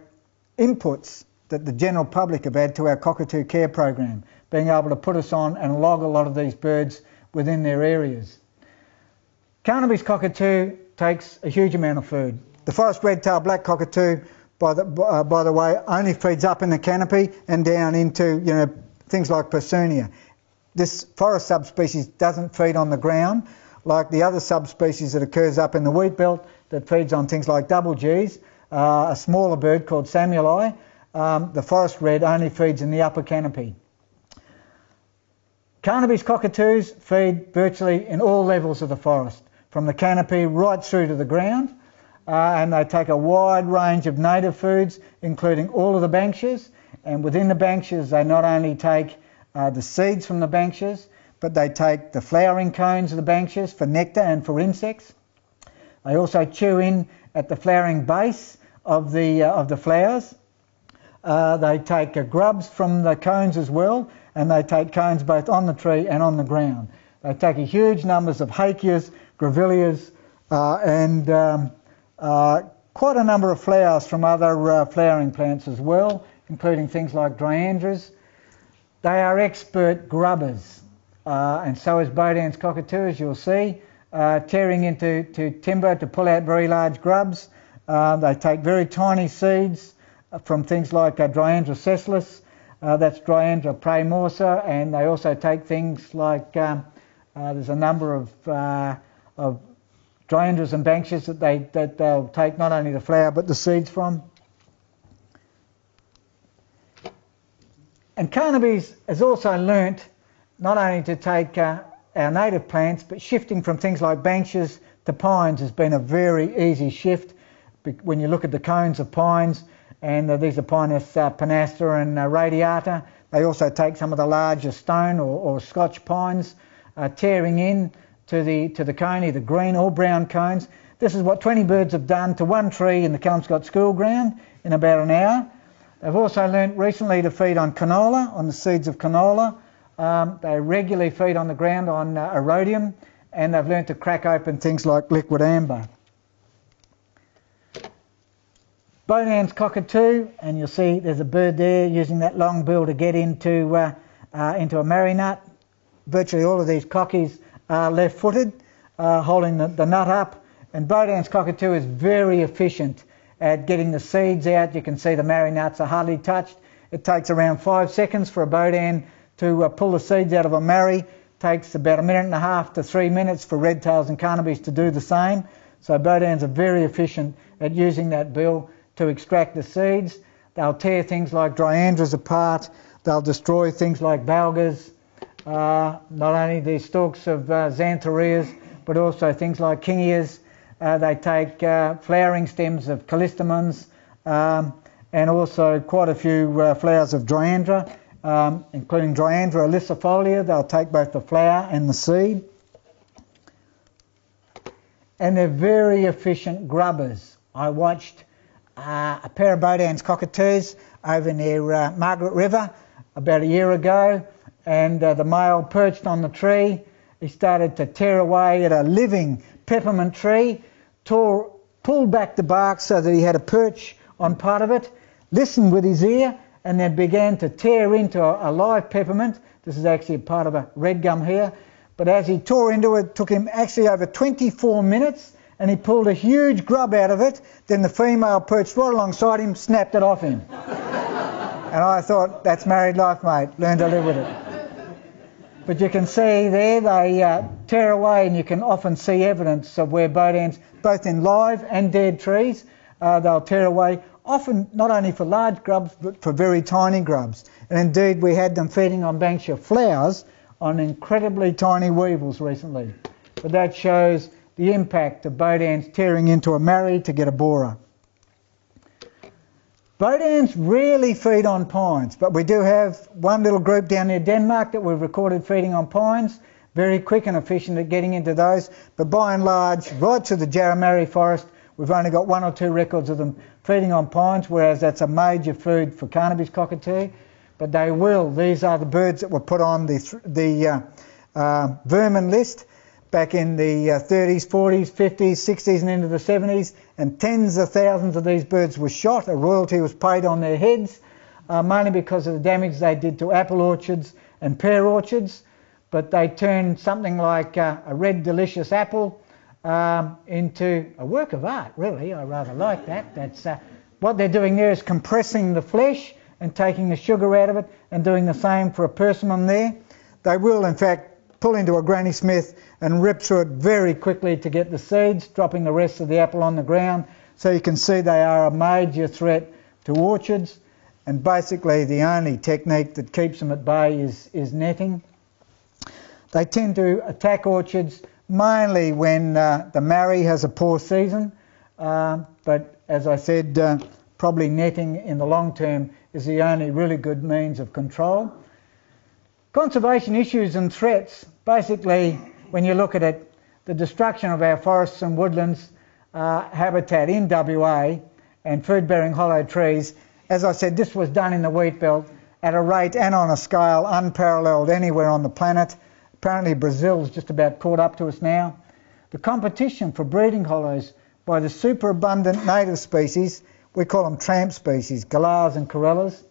inputs that the general public have had to our Cockatoo Care program, being able to put us on and log a lot of these birds within their areas. Carnaby's cockatoo takes a huge amount of food. The Forest Red-tailed Black Cockatoo, by the way, only feeds up in the canopy and down into things like Persunia. This forest subspecies doesn't feed on the ground like the other subspecies that occurs up in the wheat belt that feeds on things like double Gs. A smaller bird called Samueli. The forest red only feeds in the upper canopy. Carnaby's cockatoos feed virtually in all levels of the forest, from the canopy right through to the ground, and they take a wide range of native foods, including all of the banksias, and within the banksias they not only take the seeds from the banksias, but they take the flowering cones of the banksias for nectar and for insects. They also chew in at the flowering base of the flowers. They take grubs from the cones as well, and they take cones both on the tree and on the ground. They take a huge numbers of hakeas, grevilleas, and quite a number of flowers from other flowering plants as well, including things like dryandras. They are expert grubbers, and so is Baudin's cockatoo, as you'll see, tearing into timber to pull out very large grubs. They take very tiny seeds from things like Dryandra sessilis, that's Dryandra praemorsa, and they also take things like, there's a number of Dryandras and banksias that they'll take not only the flower but the seeds from. And Carnaby's has also learnt not only to take our native plants, but shifting from things like banksias to pines has been a very easy shift. When you look at the cones of pines, and these are Pinus pinasta and radiata, they also take some of the larger stone or Scotch pines, tearing in to the cone, either green or brown cones. This is what 20 birds have done to one tree in the Kelmscott School ground in about an hour. They've also learnt recently to feed on canola, on the seeds of canola. They regularly feed on the ground on erodium, and they've learnt to crack open things like liquid amber. Baudin's cockatoo, and you'll see there's a bird there using that long bill to get into a marrow nut. Virtually all of these cockies are left-footed, holding the nut up, and Baudin's cockatoo is very efficient at getting the seeds out. You can see the marrow nuts are hardly touched. It takes around 5 seconds for a Baudin to pull the seeds out of a marrow. It takes about 1.5 to 3 minutes for red-tails and Carnabys to do the same. So Baudins are very efficient at using that bill to extract the seeds. They'll tear things like dryandras apart. They'll destroy things like balgas, not only the stalks of xanthorrhoeas, but also things like kingias. They take flowering stems of callistemons, and also quite a few flowers of dryandra, including Dryandra alicifolia. They'll take both the flower and the seed. And they're very efficient grubbers. I watched a pair of Baudin's cockatoos over near Margaret River about a year ago, and the male perched on the tree. He started to tear away at a living peppermint tree, pulled back the bark so that he had a perch on part of it, listened with his ear, and then began to tear into a live peppermint. This is actually a part of a red gum here. But as he tore into it, it took him actually over 24 minutes, and he pulled a huge grub out of it. Then the female perched right alongside him, snapped it off him. And I thought, that's married life, mate. Learn to live with it. But you can see there they tear away, and you can often see evidence of where Baudins, both in live and dead trees, they'll tear away, often not only for large grubs but for very tiny grubs. And indeed we had them feeding on Banksia flowers on incredibly tiny weevils recently. But that shows the impact of Baudins tearing into a marrow to get a borer. Baudins rarely feed on pines, but we do have one little group down near Denmark that we've recorded feeding on pines, very quick and efficient at getting into those, but by and large, right to the Jarramari forest, we've only got 1 or 2 records of them feeding on pines, whereas that's a major food for Carnaby's cockatoo. But they will. These are the birds that were put on the vermin list back in the 30s, 40s, 50s, 60s and into the 70s, and tens of thousands of these birds were shot. A royalty was paid on their heads, mainly because of the damage they did to apple orchards and pear orchards. But they turned something like a red delicious apple into a work of art, really. I rather like that. That's what they're doing there is compressing the flesh and taking the sugar out of it, and doing the same for a persimmon there. They will in fact pull into a Granny Smith and rip through it very quickly to get the seeds, dropping the rest of the apple on the ground. So you can see they are a major threat to orchards, and basically the only technique that keeps them at bay is netting. They tend to attack orchards mainly when the marri has a poor season, but as I said, probably netting in the long term is the only really good means of control. Conservation issues and threats, basically when you look at it, the destruction of our forests and woodlands habitat in WA and food-bearing hollow trees, as I said, this was done in the wheat belt at a rate and on a scale unparalleled anywhere on the planet. Apparently Brazil's just about caught up to us now. The competition for breeding hollows by the superabundant native species, we call them tramp species, galahs and corellas.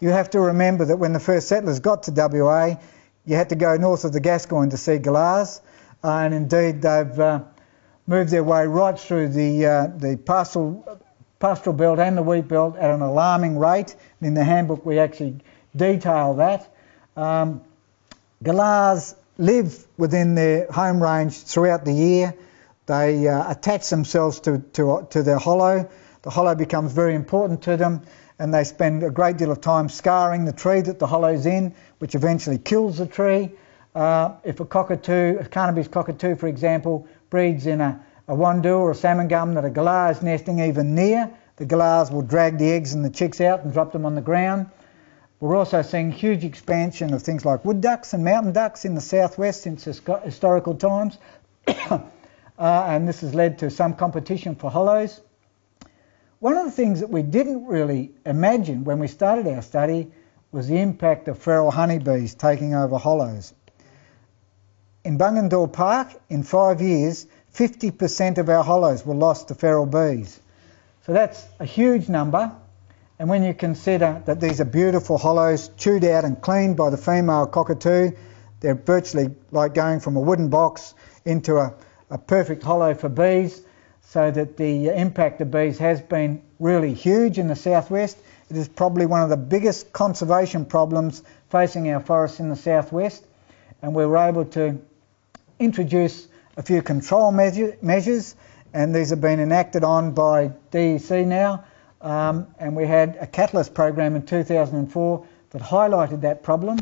You have to remember that when the first settlers got to WA, you had to go north of the Gascoyne to see galahs, and indeed they've moved their way right through the pastoral belt and the wheat belt at an alarming rate. And in the handbook we actually detail that. Galahs live within their home range throughout the year. They attach themselves to their hollow. The hollow becomes very important to them, and they spend a great deal of time scarring the tree that the hollow's in, which eventually kills the tree. If a cockatoo, a Carnaby's cockatoo for example, breeds in a wandoo or a salmon gum that a galah is nesting even near, the galahs will drag the eggs and the chicks out and drop them on the ground. We're also seeing huge expansion of things like wood ducks and mountain ducks in the southwest since historical times, and this has led to some competition for hollows. One of the things that we didn't really imagine when we started our study was the impact of feral honeybees taking over hollows. In Bungendore Park, in 5 years, 50% of our hollows were lost to feral bees. So that's a huge number, and when you consider that these are beautiful hollows, chewed out and cleaned by the female cockatoo, they're virtually like going from a wooden box into a perfect hollow for bees, so that the impact of bees has been really huge in the southwest. It is probably one of the biggest conservation problems facing our forests in the southwest, and we were able to introduce a few control measures, and these have been enacted on by DEC now, and we had a catalyst program in 2004 that highlighted that problem,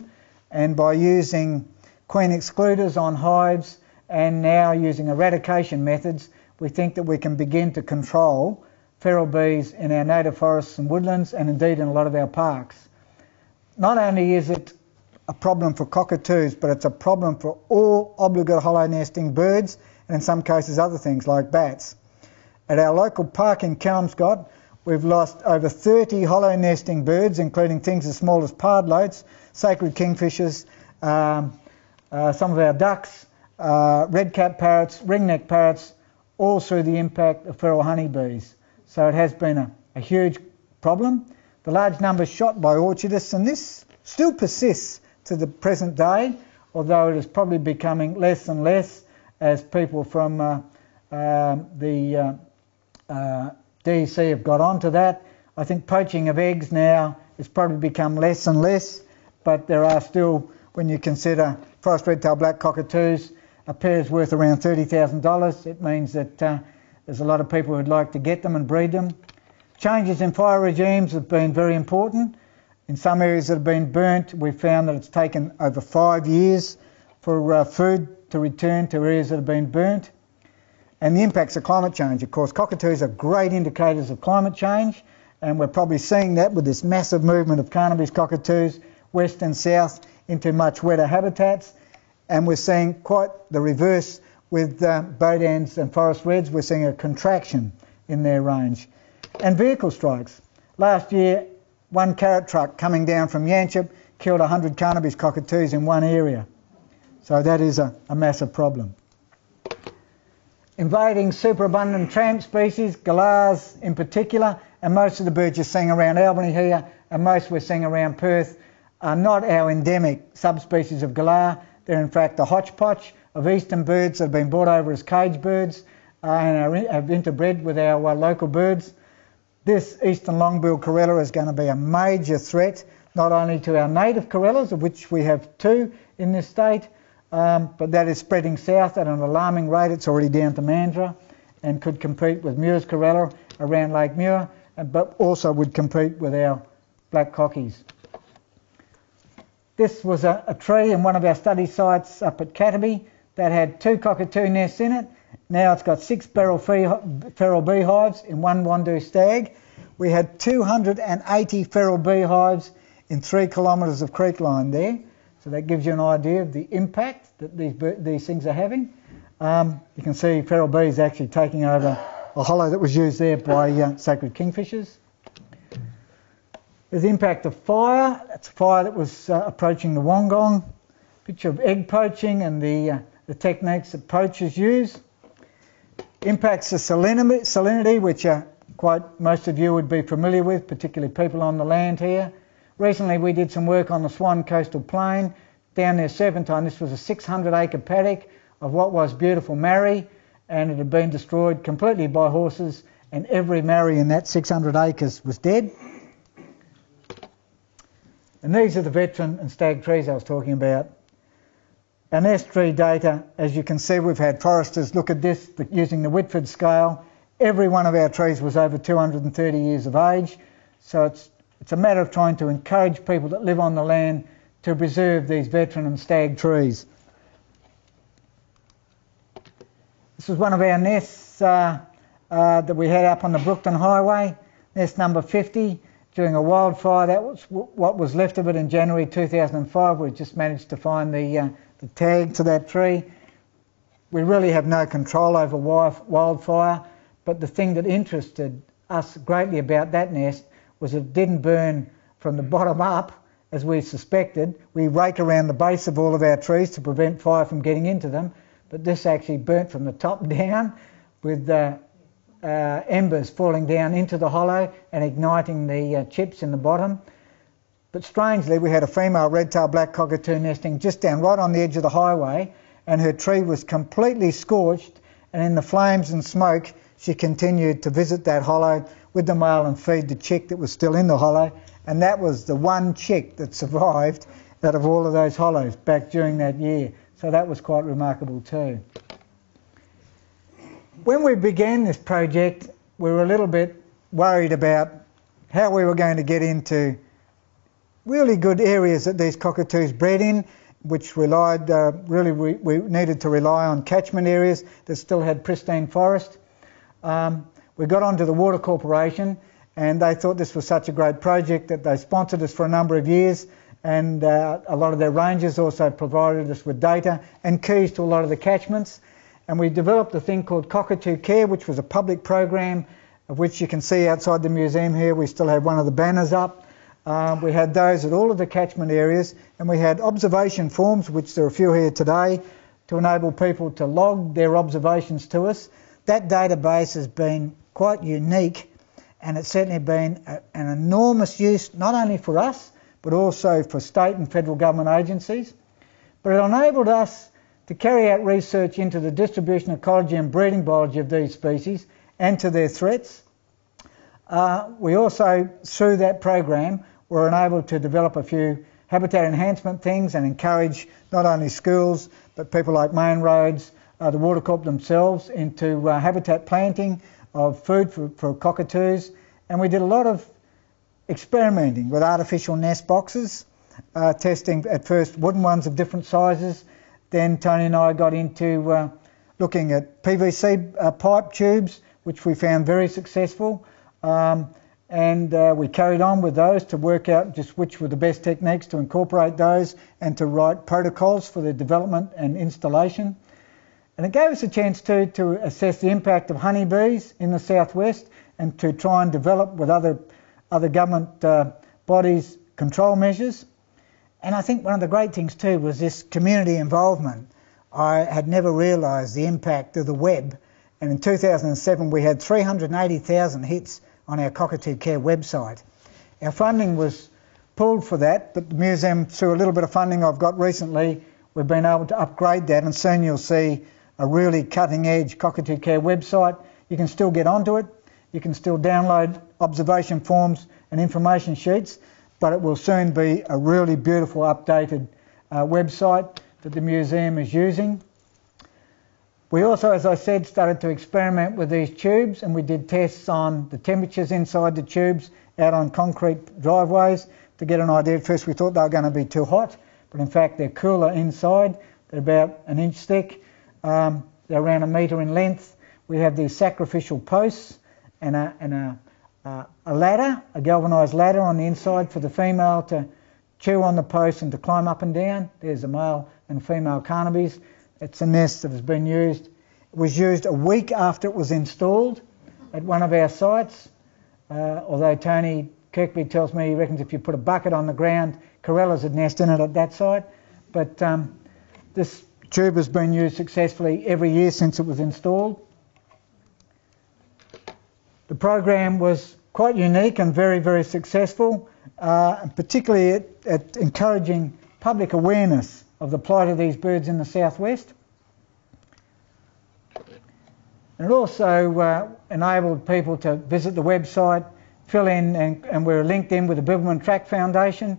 and by using queen excluders on hives and now using eradication methods, we think that we can begin to control feral bees in our native forests and woodlands, and indeed in a lot of our parks. Not only is it a problem for cockatoos, but it's a problem for all obligate hollow nesting birds, and in some cases other things like bats. At our local park in Kelmscott, we've lost over 30 hollow nesting birds, including things as small as pardlotes, sacred kingfishers, some of our ducks, red-capped parrots, ring-necked parrots, all through the impact of feral honeybees. So it has been a huge problem. The large numbers shot by orchardists, and this still persists to the present day, although it is probably becoming less and less as people from the DEC have got onto that. I think poaching of eggs now has probably become less and less, but there are still, when you consider Forest Red-tailed Black Cockatoos. A pair is worth around $30,000. It means that there's a lot of people who'd like to get them and breed them. Changes in fire regimes have been very important. In some areas that have been burnt, we've found that it's taken over 5 years for food to return to areas that have been burnt. And the impacts of climate change. Of course, cockatoos are great indicators of climate change, and we're probably seeing that with this massive movement of Carnaby's cockatoos west and south into much wetter habitats. And we're seeing quite the reverse with Baudins and Forest Reds. We're seeing a contraction in their range. And vehicle strikes. Last year, one carrot truck coming down from Yanchep killed 100 Carnaby's cockatoos in one area. So that is a massive problem. Invading superabundant tramp species, galahs in particular, and most of the birds you're seeing around Albany here, and most we're seeing around Perth, are not our endemic subspecies of galah. They're in fact a hodgepodge of eastern birds that have been brought over as cage birds and have interbred with our local birds. This eastern long-billed corella is going to be a major threat, not only to our native corellas, of which we have 2 in this state, but that is spreading south at an alarming rate. It's already down to Mandurah and could compete with Muir's corella around Lake Muir, but also would compete with our black cockies. This was a tree in one of our study sites up at Carnaby that had 2 cockatoo nests in it. Now it's got 6 feral beehives in one Wandoo stag. We had 280 feral beehives in 3 kilometres of creek line there. So that gives you an idea of the impact that these things are having. You can see feral bees actually taking over a hollow that was used there by sacred kingfishers. There's the impact of fire. That's a fire that was approaching the Wollongong. Picture of egg poaching and the techniques that poachers use. Impacts of salinity, which most of you would be familiar with, particularly people on the land here. Recently we did some work on the Swan Coastal Plain. Down there Serpentine, this was a 600-acre paddock of what was beautiful marri, and it had been destroyed completely by horses, and every marri in that 600 acres was dead. And these are the veteran and stag trees I was talking about. Our nest tree data, as you can see, we've had foresters look at this using the Whitford scale. Every one of our trees was over 230 years of age, so it's a matter of trying to encourage people that live on the land to preserve these veteran and stag trees. This was one of our nests that we had up on the Brookton Highway, nest number 50. During a wildfire, that was what was left of it in January 2005. We just managed to find the tag to that tree. We really have no control over wildfire, but the thing that interested us greatly about that nest was it didn't burn from the bottom up, as we suspected. We rake around the base of all of our trees to prevent fire from getting into them, but this actually burnt from the top down with embers falling down into the hollow and igniting the chips in the bottom. But strangely, we had a female red-tailed black cockatoo nesting just down right on the edge of the highway, and her tree was completely scorched, and in the flames and smoke she continued to visit that hollow with the male and feed the chick that was still in the hollow, and that was the one chick that survived out of all of those hollows back during that year. So that was quite remarkable too. When we began this project, we were a little bit worried about how we were going to get into really good areas that these cockatoos bred in, which relied, we needed to rely on catchment areas that still had pristine forest. We got onto the Water Corporation, and they thought this was such a great project that they sponsored us for a number of years, and a lot of their rangers also provided us with data and keys to a lot of the catchments. And we developed a thing called Cockatoo Care, which was a public program, of which you can see outside the museum here. We still have one of the banners up. We had those at all of the catchment areas, and we had observation forms, which there are a few here today, to enable people to log their observations to us. That database has been quite unique, and it's certainly been an enormous use, not only for us, but also for state and federal government agencies. But it enabled us to carry out research into the distribution, ecology and breeding biology of these species and to their threats. We also, through that program, were enabled to develop a few habitat enhancement things and encourage not only schools but people like main roads, the Water Corp themselves into habitat planting of food for cockatoos. And we did a lot of experimenting with artificial nest boxes, testing at first wooden ones of different sizes. Then Tony and I got into looking at PVC pipe tubes, which we found very successful. And we carried on with those to work out just which were the best techniques to incorporate those and to write protocols for their development and installation. And it gave us a chance to assess the impact of honeybees in the southwest and to try and develop with other government bodies control measures. And I think one of the great things too was this community involvement. I had never realised the impact of the web, and in 2007 we had 380,000 hits on our Cockatoo Care website. Our funding was pulled for that, but the museum, through a little bit of funding I've got recently, we've been able to upgrade that, and soon you'll see a really cutting-edge Cockatoo Care website. You can still get onto it, you can still download observation forms and information sheets, but it will soon be a really beautiful updated website that the museum is using. We also, as I said, started to experiment with these tubes, and we did tests on the temperatures inside the tubes out on concrete driveways to get an idea. At first we thought they were going to be too hot, but in fact they're cooler inside. They're about an inch thick. They're around 1 metre in length. We have these sacrificial posts and a ladder, a galvanised ladder on the inside for the female to chew on the post and to climb up and down. There's a male and female Carnabys. It's a nest that has been used. It was used a week after it was installed at one of our sites, although Tony Kirkby tells me he reckons if you put a bucket on the ground, corellas would nest in it at that site. But this tube has been used successfully every year since it was installed. The program was quite unique and very, very successful, particularly at encouraging public awareness of the plight of these birds in the southwest. And it also enabled people to visit the website, fill in, and we're linked in with the Bibbulmun Track Foundation,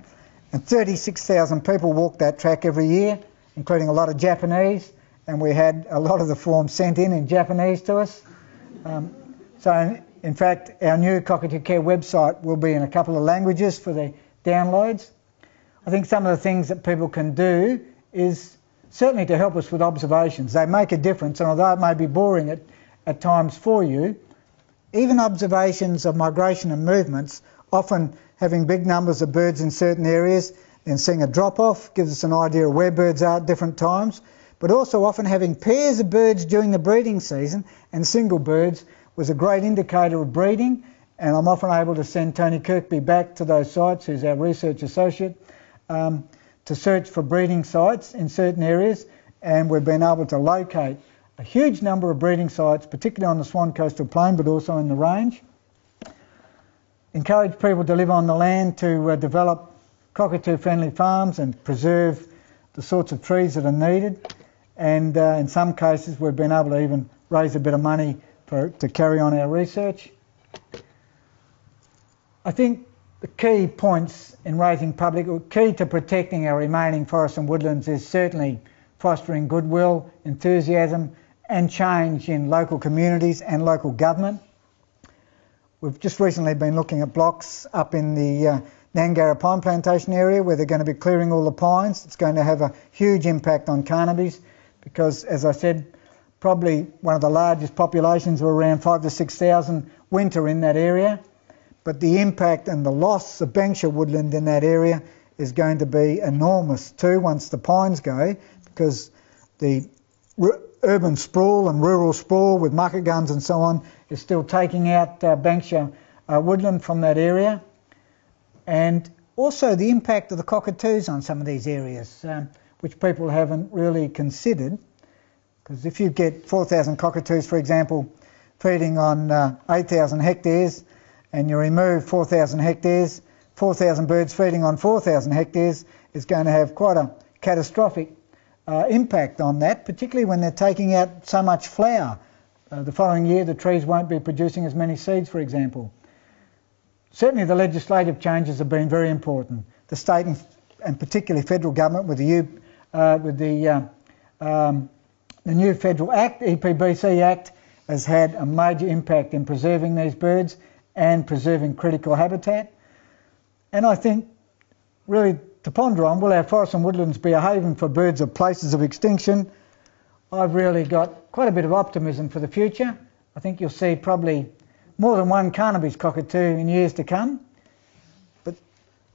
and 36,000 people walk that track every year, including a lot of Japanese, and we had a lot of the forms sent in Japanese to us. So in fact, our new Cockatoo Care website will be in a couple of languages for the downloads. I think some of the things that people can do is certainly to help us with observations. They make a difference, and although it may be boring at times for you, even observations of migration and movements, often having big numbers of birds in certain areas and seeing a drop-off gives us an idea of where birds are at different times, but also often having pairs of birds during the breeding season and single birds was a great indicator of breeding, and I'm often able to send Tony Kirkby back to those sites, who's our research associate, to search for breeding sites in certain areas, and we've been able to locate a huge number of breeding sites, particularly on the Swan Coastal Plain, but also in the range. Encourage people to live on the land to develop cockatoo-friendly farms and preserve the sorts of trees that are needed, and in some cases we've been able to even raise a bit of money to carry on our research. I think the key points in raising public, or key to protecting our remaining forests and woodlands, is certainly fostering goodwill, enthusiasm and change in local communities and local government. We've just recently been looking at blocks up in the Nangara pine plantation area where they're going to be clearing all the pines. It's going to have a huge impact on Carnabys because, as I said, probably one of the largest populations of around 5,000 to 6,000 winter in that area. But the impact and the loss of Banksia woodland in that area is going to be enormous too once the pines go, because the urban sprawl and rural sprawl with mucket guns and so on is still taking out Banksia woodland from that area. And also the impact of the cockatoos on some of these areas, which people haven't really considered. Because if you get 4,000 cockatoos, for example, feeding on 8,000 hectares, and you remove 4,000 hectares, 4,000 birds feeding on 4,000 hectares is going to have quite a catastrophic impact on that, particularly when they're taking out so much flower. The following year the trees won't be producing as many seeds, for example. Certainly the legislative changes have been very important. The state and particularly federal government with the new Federal Act, EPBC Act, has had a major impact in preserving these birds and preserving critical habitat. And I think, really, to ponder on, will our forests and woodlands be a haven for birds of places of extinction? I've really got quite a bit of optimism for the future. I think you'll see probably more than one Carnaby's cockatoo in years to come.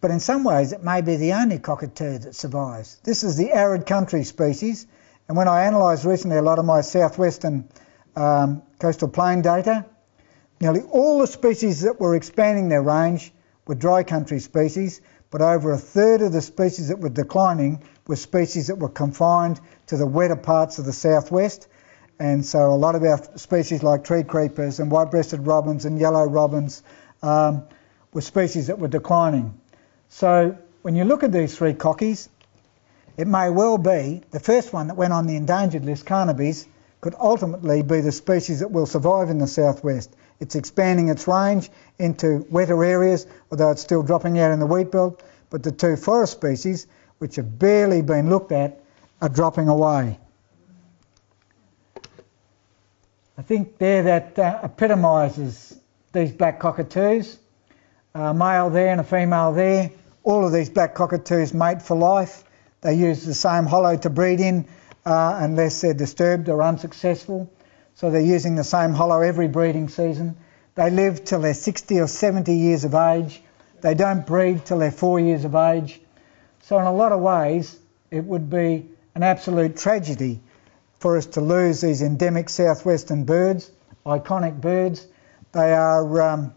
But in some ways, it may be the only cockatoo that survives. This is the arid country species. And when I analysed recently a lot of my southwestern coastal plain data, nearly all the species that were expanding their range were dry country species, but over a third of the species that were declining were species that were confined to the wetter parts of the southwest. And so a lot of our species like tree creepers and white-breasted robins and yellow robins were species that were declining. So when you look at these three cockies, it may well be the first one that went on the endangered list, Carnaby's, could ultimately be the species that will survive in the southwest. It's expanding its range into wetter areas, although it's still dropping out in the wheat belt, but the two forest species, which have barely been looked at, are dropping away. I think there that epitomises these black cockatoos. A male there and a female there. All of these black cockatoos mate for life. They use the same hollow to breed in unless they're disturbed or unsuccessful. So they're using the same hollow every breeding season. They live till they're 60 or 70 years of age. They don't breed till they're 4 years of age. So in a lot of ways, it would be an absolute tragedy for us to lose these endemic southwestern birds, iconic birds. They are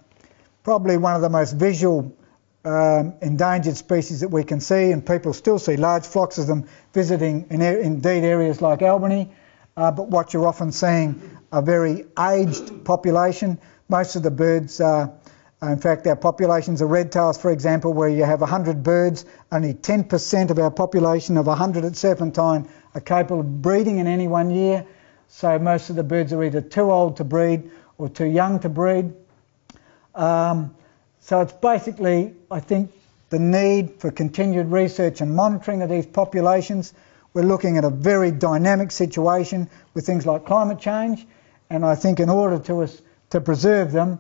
probably one of the most visual endangered species that we can see, and people still see large flocks of them visiting indeed areas like Albany. But what you're often seeing a very aged population. Most of the birds in fact, our populations of red-tails, for example, where you have 100 birds, only 10% of our population of 100 at Serpentine are capable of breeding in any one year. So most of the birds are either too old to breed or too young to breed. So it's basically, I think, the need for continued research and monitoring of these populations. We're looking at a very dynamic situation with things like climate change, and I think in order to preserve them,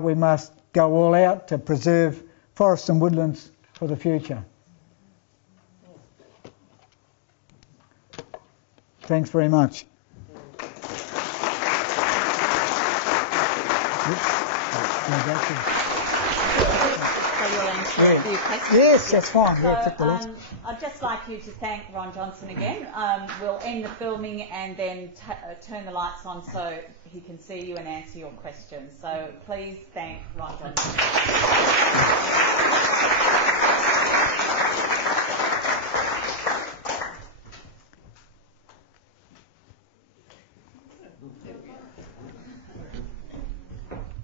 we must go all out to preserve forests and woodlands for the future. Thanks very much. Yes, that's fine. So, I'd just like you to thank Ron Johnstone again. We'll end the filming and then turn the lights on so he can see you and answer your questions. So please thank Ron Johnstone.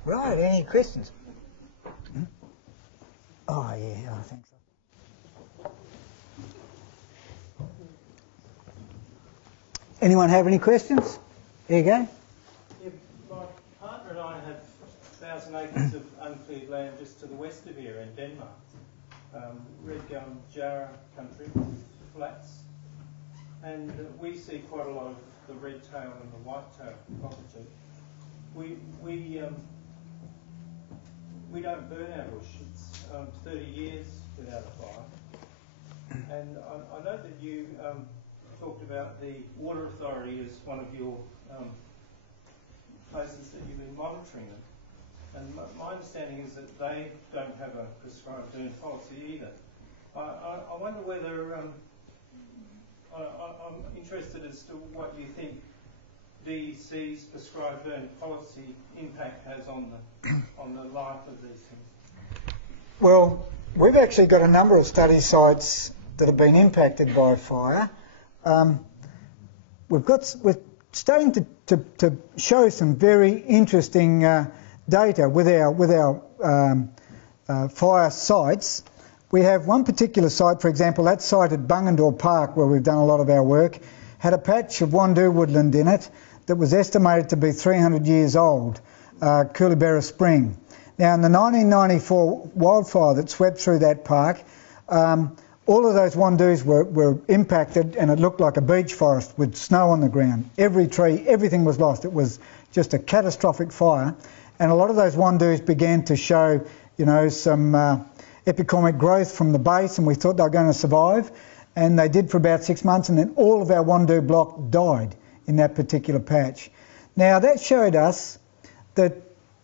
Right, any questions? Oh, yeah, I think so. Anyone have any questions? There you go. Yeah, my partner and I have 1,000 acres of uncleared land just to the west of here in Denmark. Red gum jarrah country, flats. And we see quite a lot of the red-tailed and the white-tailed cockatoo. We don't burn our bush. It's 30 years without a fire. And I know that you talked about the Water Authority as one of your places that you've been monitoring them. And my understanding is that they don't have a prescribed burn policy either. I wonder whether, I'm interested as to what you think DEC's prescribed burn policy impact has on the life of these things. Well, we've actually got a number of study sites that have been impacted by fire. We're starting to show some very interesting data with our fire sites. We have one particular site, for example, that site at Bungendore Park, where we've done a lot of our work, had a patch of Wandoo woodland in it that was estimated to be 300 years old, Cooleybera Spring. Now, in the 1994 wildfire that swept through that park, all of those wandoos were impacted, and it looked like a beech forest with snow on the ground. Every tree, everything was lost. It was just a catastrophic fire, and a lot of those wandoos began to show, some epicormic growth from the base, and we thought they were going to survive, and they did for about 6 months, and then all of our wandoo block died in that particular patch. Now that showed us that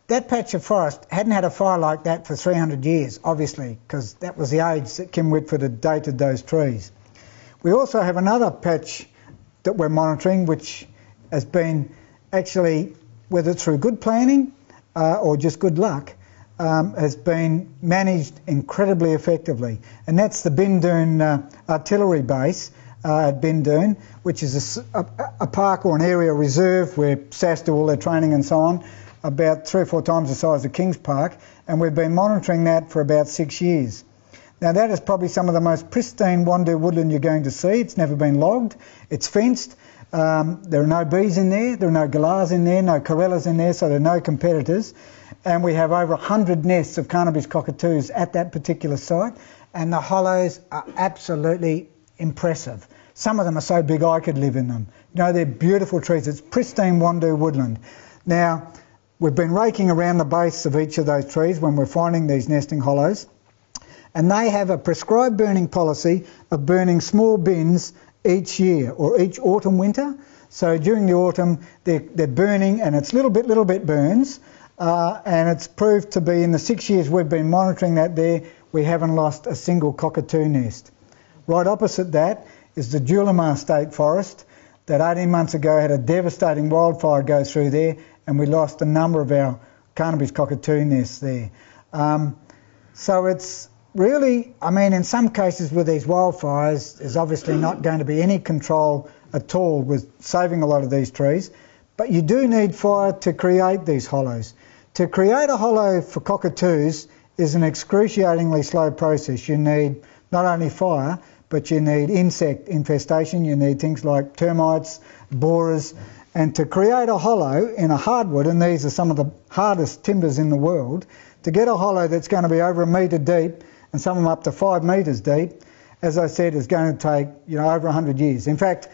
that patch of forest hadn't had a fire like that for 300 years, obviously, because that was the age that Kim Whitford had dated those trees. We also have another patch that we're monitoring, which has been actually, whether through good planning or just good luck, has been managed incredibly effectively. And that's the Bindoon artillery base at Bindoon, which is a park or an area reserve where SAS do all their training and so on, about 3 or 4 times the size of Kings Park, and we've been monitoring that for about 6 years. Now that is probably some of the most pristine wandoo woodland you're going to see. It's never been logged, it's fenced, there are no bees in there are no galahs in there, no corellas in there, so there are no competitors, and we have over 100 nests of Carnaby's cockatoos at that particular site, and the hollows are absolutely impressive. Some of them are so big I could live in them. They're beautiful trees. It's pristine wandoo woodland. Now, we've been raking around the base of each of those trees when we're finding these nesting hollows, and they have a prescribed burning policy of burning small bins each year, or each autumn winter. So during the autumn they're burning, and it's little bit burns, and it's proved to be, in the 6 years we've been monitoring that there, we haven't lost a single cockatoo nest. Right opposite that is the Julimar State Forest that 18 months ago had a devastating wildfire go through there, and we lost a number of our Carnaby's cockatoo nests there. So it's really, in some cases with these wildfires, there's obviously not going to be any control at all with saving a lot of these trees, but you do need fire to create these hollows. To create a hollow for cockatoos is an excruciatingly slow process. You need not only fire, but you need insect infestation, you need things like termites, borers, and to create a hollow in a hardwood, and these are some of the hardest timbers in the world, to get a hollow that's going to be over 1 metre deep, and some of them up to 5 metres deep, as I said, is going to take over 100 years. In fact,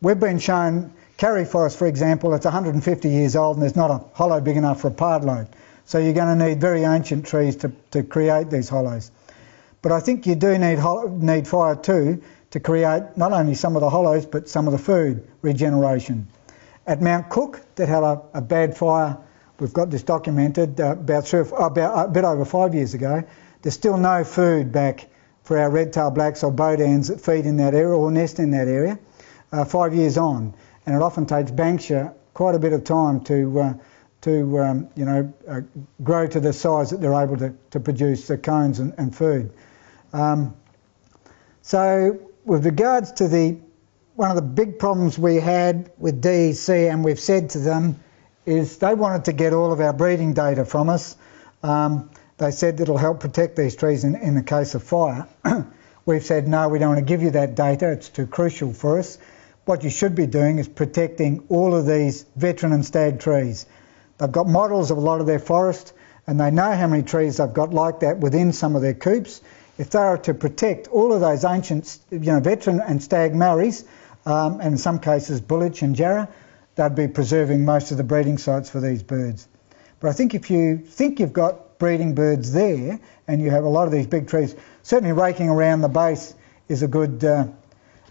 we've been shown Carry Forest, for example, it's 150 years old, and there's not a hollow big enough for a pard load. So you're going to need very ancient trees to create these hollows. But I think you do need fire too to create not only some of the hollows, but some of the food regeneration. At Mount Cook, that had a bad fire, we've got this documented, about a bit over 5 years ago. There's still no food back for our red-tailed blacks or Baudins that feed in that area or nest in that area 5 years on. And it often takes Banksia quite a bit of time to grow to the size that they're able to produce the cones and food. So with regards to one of the big problems we had with DEC, and we've said to them, is they wanted to get all of our breeding data from us. They said it'll help protect these trees in the case of fire. We've said, no, we don't want to give you that data, it's too crucial for us. What you should be doing is protecting all of these veteran and stag trees. They've got models of a lot of their forest, and they know how many trees they've got like that within some of their coops. If they are to protect all of those ancient, veteran and stag marries, and in some cases bullich and jarrah, they'd be preserving most of the breeding sites for these birds. But I think if you think you've got breeding birds there, and you have a lot of these big trees, certainly raking around the base is a good,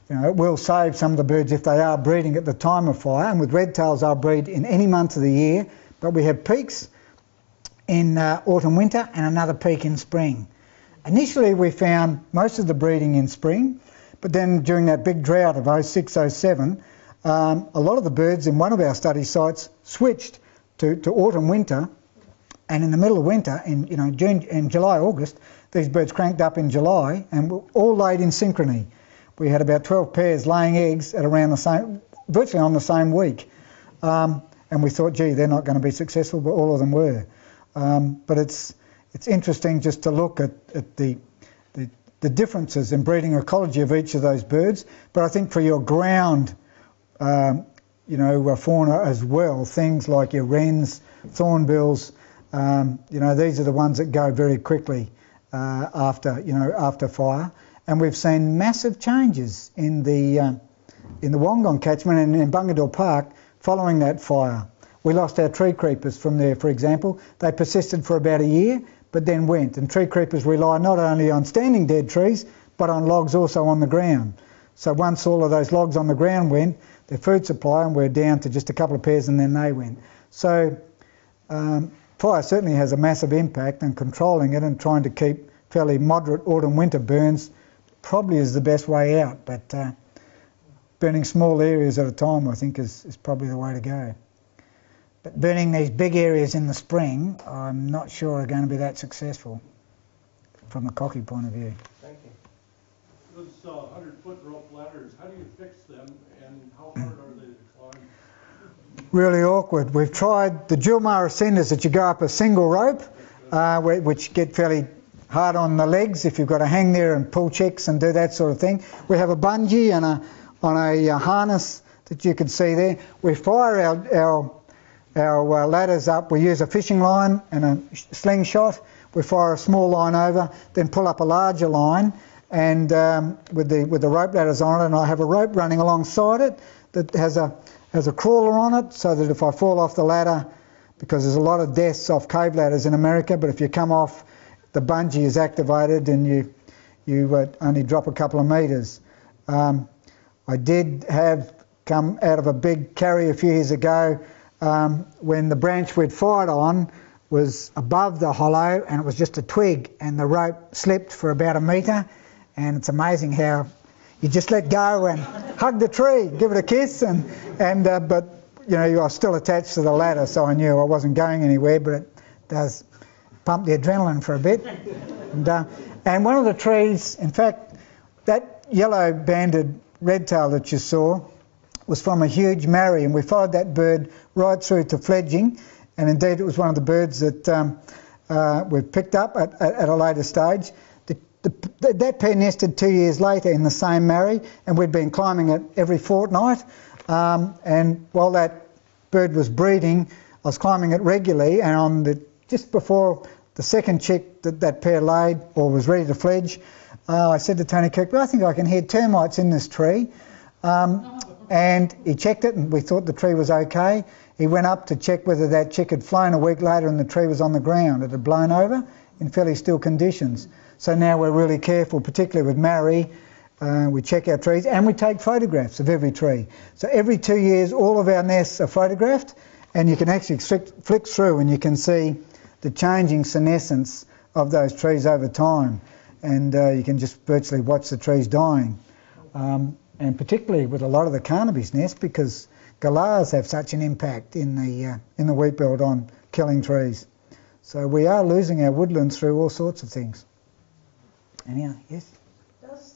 it will save some of the birds if they are breeding at the time of fire. And with red-tails, they'll breed in any month of the year, but we have peaks in autumn, winter, and another peak in spring. Initially, we found most of the breeding in spring, but then during that big drought of 06, 07, a lot of the birds in one of our study sites switched to autumn, winter, and in the middle of winter, in July, August, these birds cranked up in July and were all laid in synchrony. We had about 12 pairs laying eggs at around the same, virtually on the same week, and we thought, gee, they're not going to be successful, but all of them were. But it's interesting just to look at the differences in breeding ecology of each of those birds. But I think for your ground, fauna as well, things like your wrens, thornbills, these are the ones that go very quickly after fire. and we've seen massive changes in the Wollongong catchment and in Bungadore Park following that fire. We lost our tree creepers from there, for example. They persisted for about a year, but then went. And tree creepers rely not only on standing dead trees, but on logs also on the ground. So once all of those logs on the ground went, their food supply, and we're down to just a couple of pairs, and then they went. So fire certainly has a massive impact, and controlling it and trying to keep fairly moderate autumn-winter burns probably is the best way out. But burning small areas at a time, I think, is probably the way to go. But burning these big areas in the spring, I'm not sure are going to be that successful from a cocky point of view. Thank you. Those 100-foot rope ladders, how do you fix them, and how hard are they to climb? Really awkward. We've tried the Jilmar ascenders that you go up a single rope, which get fairly hard on the legs if you've got to hang there and pull checks and do that sort of thing. We have a bungee and on a harness that you can see there. We fire our ladders up. We use a fishing line and a slingshot. We fire a small line over, then pull up a larger line, and with the rope ladders on it, and I have a rope running alongside it that has a crawler on it, so that if I fall off the ladder, because there's a lot of deaths off cave ladders in America, but if you come off, the bungee is activated and you only drop a couple of metres. I did have come out of a big carry a few years ago when the branch we'd fired on was above the hollow and it was just a twig, and the rope slipped for about a metre, and it's amazing how you just let go and hug the tree, give it a kiss, but you know, I was still attached to the ladder, so I knew I wasn't going anywhere, but it does pump the adrenaline for a bit. And one of the trees, in fact, that yellow banded red-tail that you saw was from a huge marry, and we followed that bird right through to fledging, and indeed it was one of the birds that we picked up at a later stage. That pair nested 2 years later in the same marry, and we'd been climbing it every fortnight, and while that bird was breeding, I was climbing it regularly, and just before the second chick that pair laid or was ready to fledge, I said to Tony Kirkby, I think I can hear termites in this tree. And he checked it, and we thought the tree was okay. He went up to check whether that chick had flown a week later, and the tree was on the ground. It had blown over in fairly still conditions. So now we're really careful, particularly with marry. We check our trees and we take photographs of every tree. So every 2 years all of our nests are photographed, and you can actually flick through and you can see the changing senescence of those trees over time, and you can just virtually watch the trees dying. And particularly with a lot of the Carnaby's nests, because galahs have such an impact in the wheat belt on killing trees. So we are losing our woodlands through all sorts of things. Anyhow, yes? Does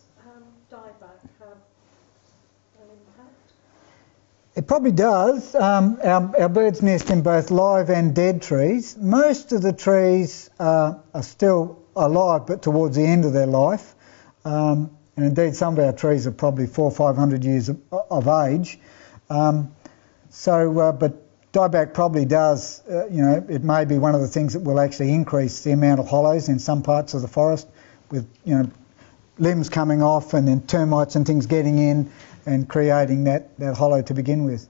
dieback have an impact? It probably does. Our birds nest in both live and dead trees. Most of the trees are still alive, but towards the end of their life. And indeed, some of our trees are probably 400 or 500 years of age. But dieback probably does, it may be one of the things that will actually increase the amount of hollows in some parts of the forest, with, limbs coming off and then termites and things getting in and creating that hollow to begin with.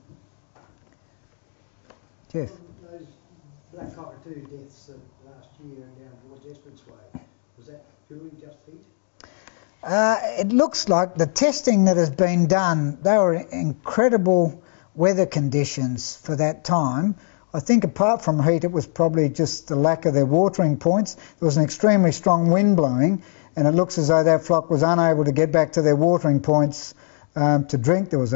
Jeff? Those black cockatoo deaths last year down towards Esperance Way, was that purely just heat? It looks like the testing that has been done, they were incredible weather conditions for that time. I think apart from heat, it was probably just the lack of their watering points. There was an extremely strong wind blowing, and it looks as though that flock was unable to get back to their watering points to drink. There was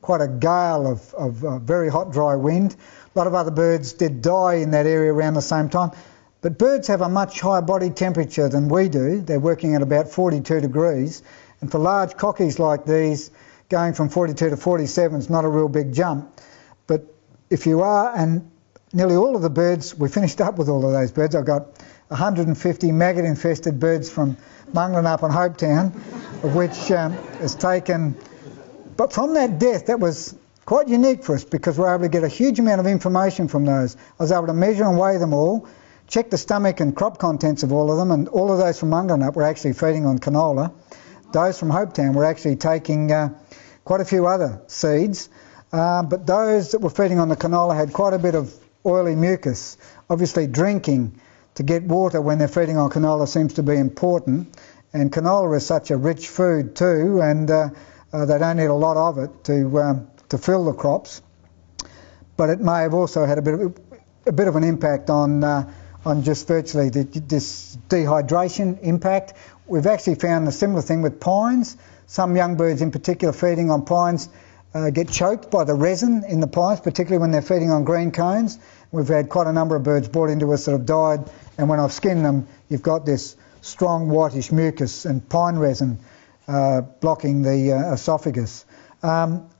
quite a gale of very hot, dry wind. A lot of other birds did die in that area around the same time. But birds have a much higher body temperature than we do. They're working at about 42 degrees. And for large cockies like these, going from 42 to 47 is not a real big jump. But if you are, and nearly all of the birds, we finished up with all of those birds. I've got 150 maggot-infested birds from Munglan up in Hopetown, of which has taken... But from that death, that was quite unique for us, because we're able to get a huge amount of information from those. I was able to measure and weigh them all, check the stomach and crop contents of all of them, and all of those from Munglan up were actually feeding on canola. those from Hopetown were actually taking quite a few other seeds, but those that were feeding on the canola had quite a bit of oily mucus. Obviously drinking to get water when they're feeding on canola seems to be important, and canola is such a rich food too, and they don't need a lot of it to fill the crops. But it may have also had a bit of an impact on just virtually this dehydration impact. We've actually found a similar thing with pines. Some young birds in particular feeding on pines get choked by the resin in the pines, particularly when they're feeding on green cones. We've had quite a number of birds brought into us that have died, and when I've skinned them, you've got this strong whitish mucus and pine resin blocking the esophagus.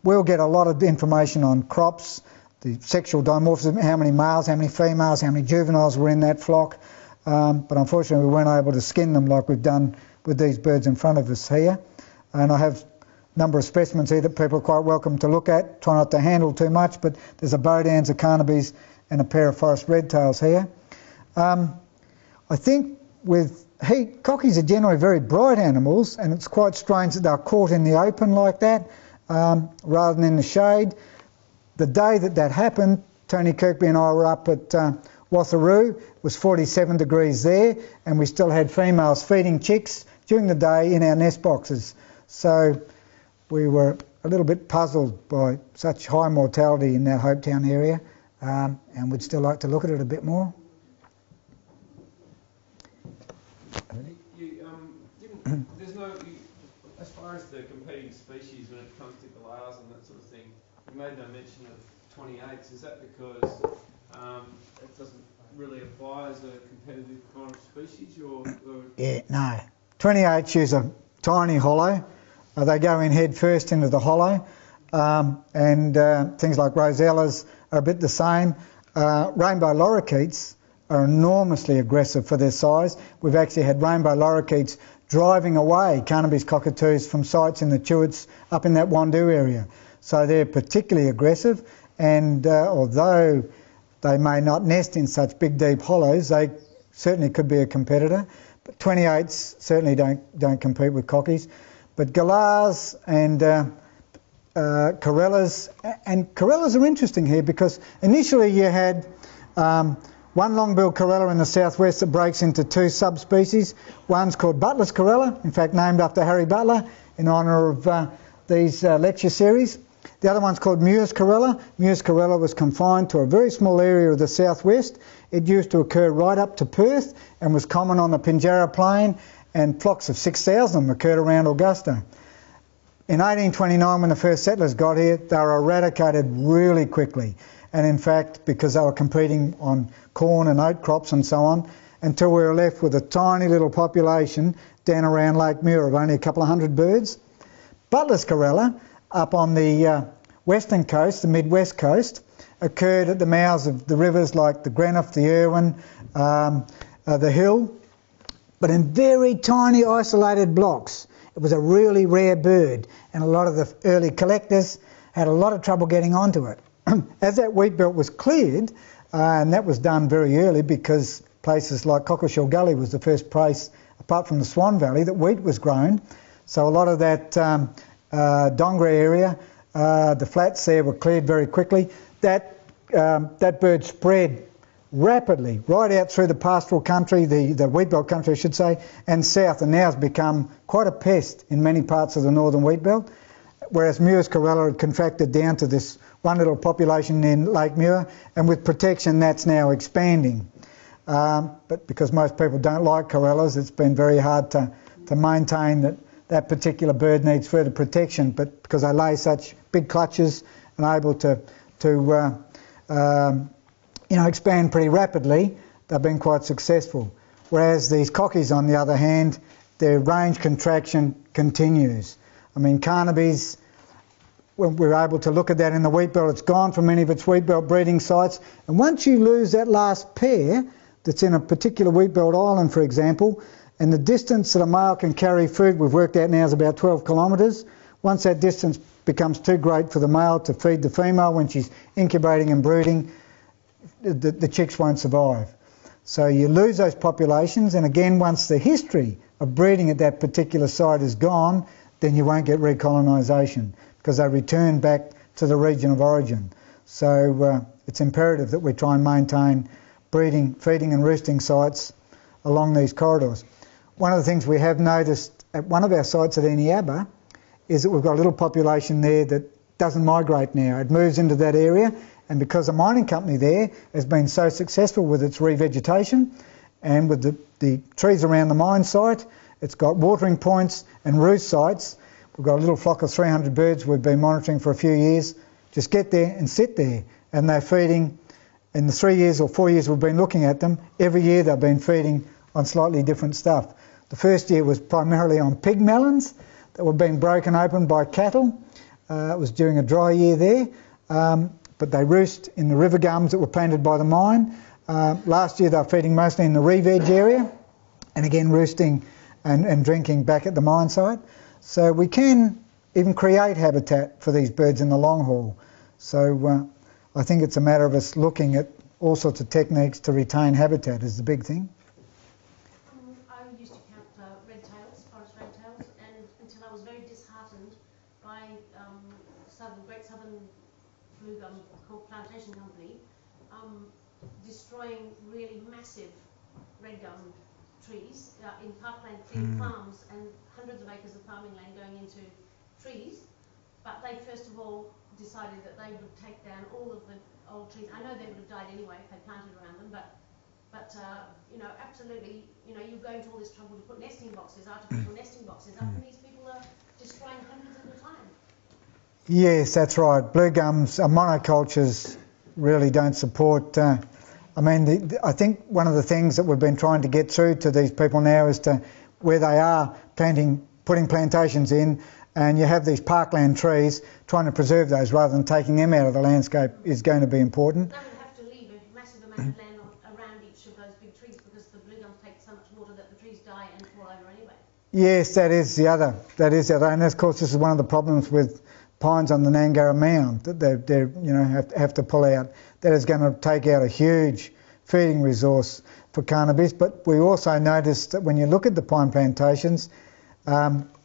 We'll get a lot of information on crops, the sexual dimorphism, how many males, how many females, how many juveniles were in that flock, but unfortunately we weren't able to skin them like we've done with these birds in front of us here. And I have a number of specimens here that people are quite welcome to look at. Try not to handle too much, but there's a Baudins, a Carnabys and a pair of Forest Red-tails here. I think with heat, cockies are generally very bright animals, and it's quite strange that they're caught in the open like that rather than in the shade. The day that happened, Tony Kirkby and I were up at Watheroo. It was 47 degrees there, and we still had females feeding chicks during the day in our nest boxes. So we were a little bit puzzled by such high mortality in that Hopetown area, and we'd still like to look at it a bit more. There's no, as far as the competing species when it comes to galahs and that sort of thing, you made no mention of 28s. Is that because it doesn't really apply as a competitive kind of species, or? Yeah, no. 28s use a tiny hollow. They go in head first into the hollow, and things like rosellas are a bit the same. Rainbow lorikeets are enormously aggressive for their size. We've actually had rainbow lorikeets driving away Carnaby's cockatoos from sites in the Chewits up in that Wandoo area. So they're particularly aggressive, and although they may not nest in such big deep hollows, they certainly could be a competitor. But 28s certainly don't compete with cockies. But galahs and corellas, and corellas are interesting here because initially you had one long-billed corella in the southwest that breaks into two subspecies. One's called Butler's corella, in fact named after Harry Butler in honour of these lecture series. The other one's called Muir's corella. Muir's corella was confined to a very small area of the southwest. It used to occur right up to Perth and was common on the Pinjarra Plain, and flocks of 6,000 of them occurred around Augusta. In 1829, when the first settlers got here, they were eradicated really quickly. And in fact, because they were competing on corn and oat crops and so on, until we were left with a tiny little population down around Lake Muir of only a couple of hundred birds. Butler's corella, up on the western coast, the mid-west coast, occurred at the mouths of the rivers like the Greenock, the Irwin, the Hill, but in very tiny isolated blocks. It was a really rare bird, and a lot of the early collectors had a lot of trouble getting onto it. As that wheat belt was cleared, and that was done very early because places like Cockleshell Gully was the first place, apart from the Swan Valley, that wheat was grown. So a lot of that Dongre area, the flats there were cleared very quickly. That bird spread rapidly right out through the pastoral country, the wheat belt country I should say, and south, and now has become quite a pest in many parts of the northern wheat belt, whereas Muir's corella had contracted down to this one little population in Lake Muir, and with protection that's now expanding. But because most people don't like corellas, it's been very hard to maintain that particular bird needs further protection, but because they lay such big clutches and able to expand pretty rapidly, they've been quite successful. Whereas these cockies, on the other hand, their range contraction continues. I mean, Carnaby's, when we're able to look at that in the wheat belt, it's gone from many of its wheat belt breeding sites. And once you lose that last pair that's in a particular wheat belt island, for example, and the distance that a male can carry food, we've worked out now, is about 12 kilometres. Once that distance becomes too great for the male to feed the female when she's incubating and brooding, the chicks won't survive. So you lose those populations, and again, once the history of breeding at that particular site is gone, then you won't get recolonisation because they return back to the region of origin. So it's imperative that we try and maintain breeding, feeding and roosting sites along these corridors. One of the things we have noticed at one of our sites at Eneabba is that we've got a little population there that doesn't migrate now. It moves into that area, and because the mining company there has been so successful with its revegetation and with the trees around the mine site, it's got watering points and roost sites. We've got a little flock of 300 birds we've been monitoring for a few years. Just get there and sit there, and they're feeding. In the 3 years or 4 years we've been looking at them, every year they've been feeding on slightly different stuff. The first year was primarily on pig melons that were being broken open by cattle. It was during a dry year there, but they roost in the river gums that were planted by the mine. Last year they were feeding mostly in the re-veg area, and again roosting and drinking back at the mine site. So we can even create habitat for these birds in the long haul. So I think it's a matter of us looking at all sorts of techniques to retain habitat is the big thing. I used to count red-tails, forest red-tails, and until I was very disheartened by Great Southern Blue Gum Plantation Company destroying really massive red gum trees in parkland cleared farms, and hundreds of acres of farming land going into trees. But they first of all decided that they would take down all of the old trees. I know they would have died anyway if they planted around them, but you know, absolutely, you know, you're going to all this trouble to put nesting boxes, artificial nesting boxes up, and these people are destroying hundreds at a time. Yes, that's right. Blue gums, monocultures really don't support. I mean, I think one of the things that we've been trying to get through to these people now is to where they are putting plantations in, and you have these parkland trees, trying to preserve those rather than taking them out of the landscape is going to be important. They would have to leave a massive amount of land around each of those big trees because the blue gums take so much water that the trees die and fall over anyway. Yes, that is the other. And of course this is one of the problems with pines on the Nangara Mound that they you know have to pull out. That is going to take out a huge feeding resource for Carnabys. But we also noticed that when you look at the pine plantations,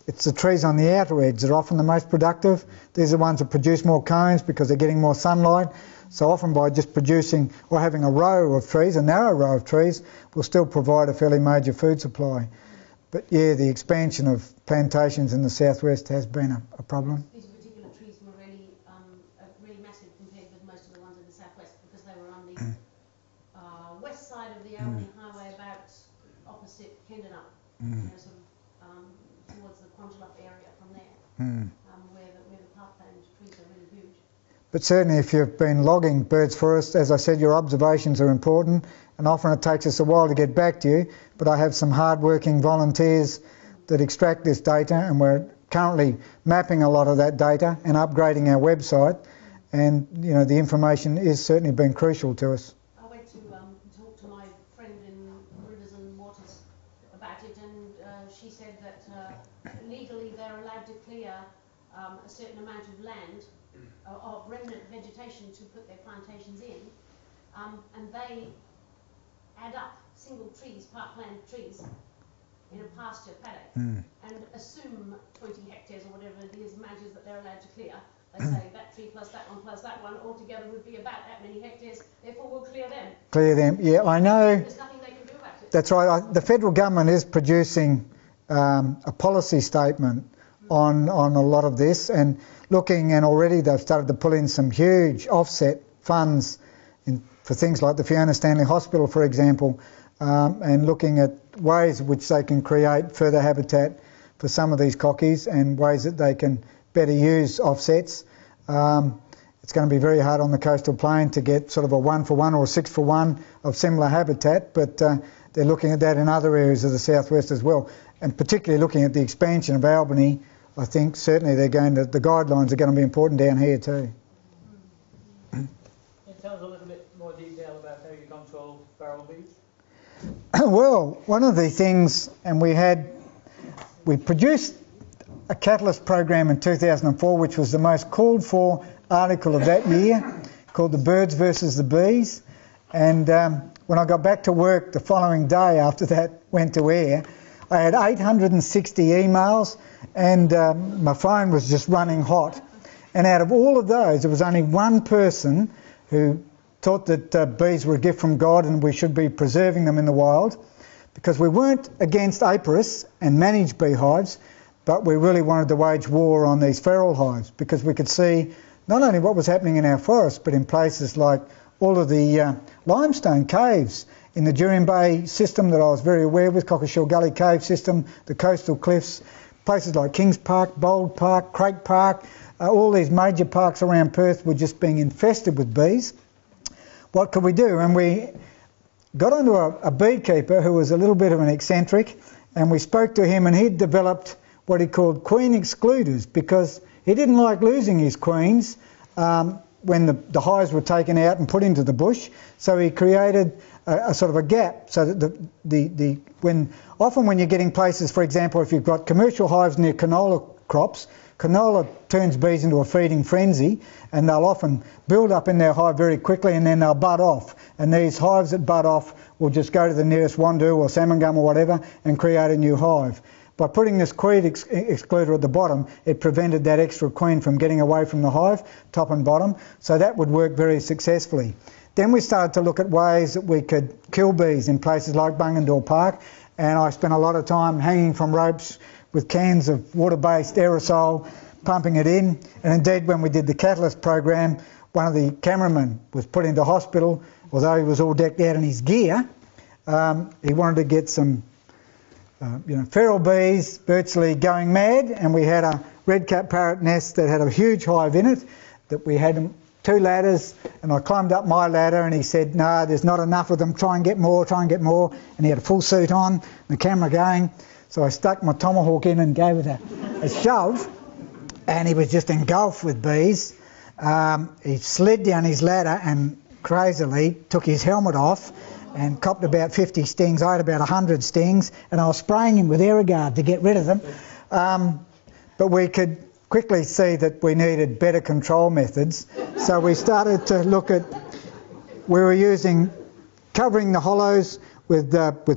it's the trees on the outer edge that are often the most productive. These are the ones that produce more cones because they're getting more sunlight. So often by just producing or having a row of trees, a narrow row of trees, will still provide a fairly major food supply. But yeah, the expansion of plantations in the southwest has been a problem. These particular trees were really massive compared with most of the ones in the southwest because they were on the west side of the Albany Highway, about opposite Kendenup, you know, sort of towards the Quantilup area from there, where the parkland trees are really huge. But certainly if you've been logging birds forest, as I said, your observations are important, and often it takes us a while to get back to you, but I have some hard-working volunteers that extract this data, and we're currently mapping a lot of that data and upgrading our website, and you know the information is certainly been crucial to us. I went to talk to my friend in Rivers and Waters about it, and she said that legally they're allowed to clear a certain amount of land of remnant vegetation to put their plantations in, and they add up single trees, parkland trees, in a pasture paddock, and assume 20 hectares or whatever it is matches that they're allowed to clear. They say that tree plus that one altogether would be about that many hectares, therefore we'll clear them. Clear them, yeah, I know. There's nothing they can do about it. That's right. The federal government is producing a policy statement on a lot of this, and looking, and already they've started to pull in some huge offset funds for things like the Fiona Stanley Hospital, for example, and looking at ways in which they can create further habitat for some of these cockies and ways that they can better use offsets. It's going to be very hard on the coastal plain to get sort of a 1-for-1 or a 6-for-1 of similar habitat, but they're looking at that in other areas of the southwest as well, and particularly looking at the expansion of Albany. I think certainly the guidelines are going to be important down here too. Can you tell us a little bit more detail about how you control feral bees? Well, one of the things, and we produced a catalyst program in 2004, which was the most called for article of that year, called The Birds versus the Bees. And when I got back to work the following day after that went to air, I had 860 emails, and my phone was just running hot. And out of all of those, there was only one person who thought that bees were a gift from God and we should be preserving them in the wild, because we weren't against apiarists and managed beehives, but we really wanted to wage war on these feral hives, because we could see not only what was happening in our forests, but in places like all of the limestone caves in the Jurien Bay system that I was very aware with, Cockleshell Gully Cave system, the coastal cliffs, places like Kings Park, Bold Park, Crake Park, all these major parks around Perth were just being infested with bees. What could we do? And we got onto a beekeeper who was a little bit of an eccentric, and we spoke to him, and he'd developed what he called queen excluders, because he didn't like losing his queens when the hives were taken out and put into the bush. So he created a sort of a gap, so that often when you're getting places, for example, if you've got commercial hives near canola crops, canola turns bees into a feeding frenzy, and they'll often build up in their hive very quickly, and then they'll bud off. And these hives that bud off will just go to the nearest wandoo or salmon gum or whatever and create a new hive. By putting this queen excluder at the bottom, it prevented that extra queen from getting away from the hive, top and bottom, so that would work very successfully. Then we started to look at ways that we could kill bees in places like Bungendore Park, and I spent a lot of time hanging from ropes with cans of water-based aerosol, pumping it in. And indeed, when we did the Catalyst program, one of the cameramen was put into hospital. Although he was all decked out in his gear, he wanted to get some feral bees virtually going mad, and we had a red-capped parrot nest that had a huge hive in it, that we had 2 ladders, and I climbed up my ladder, and he said, no, there's not enough of them, try and get more, and he had a full suit on, the camera going. So I stuck my tomahawk in and gave it a shove, and he was just engulfed with bees. He slid down his ladder and crazily took his helmet off and copped about 50 stings. I had about 100 stings, and I was spraying him with Aerogard to get rid of them. But we could quickly see that we needed better control methods. So we started to look at, we were covering the hollows with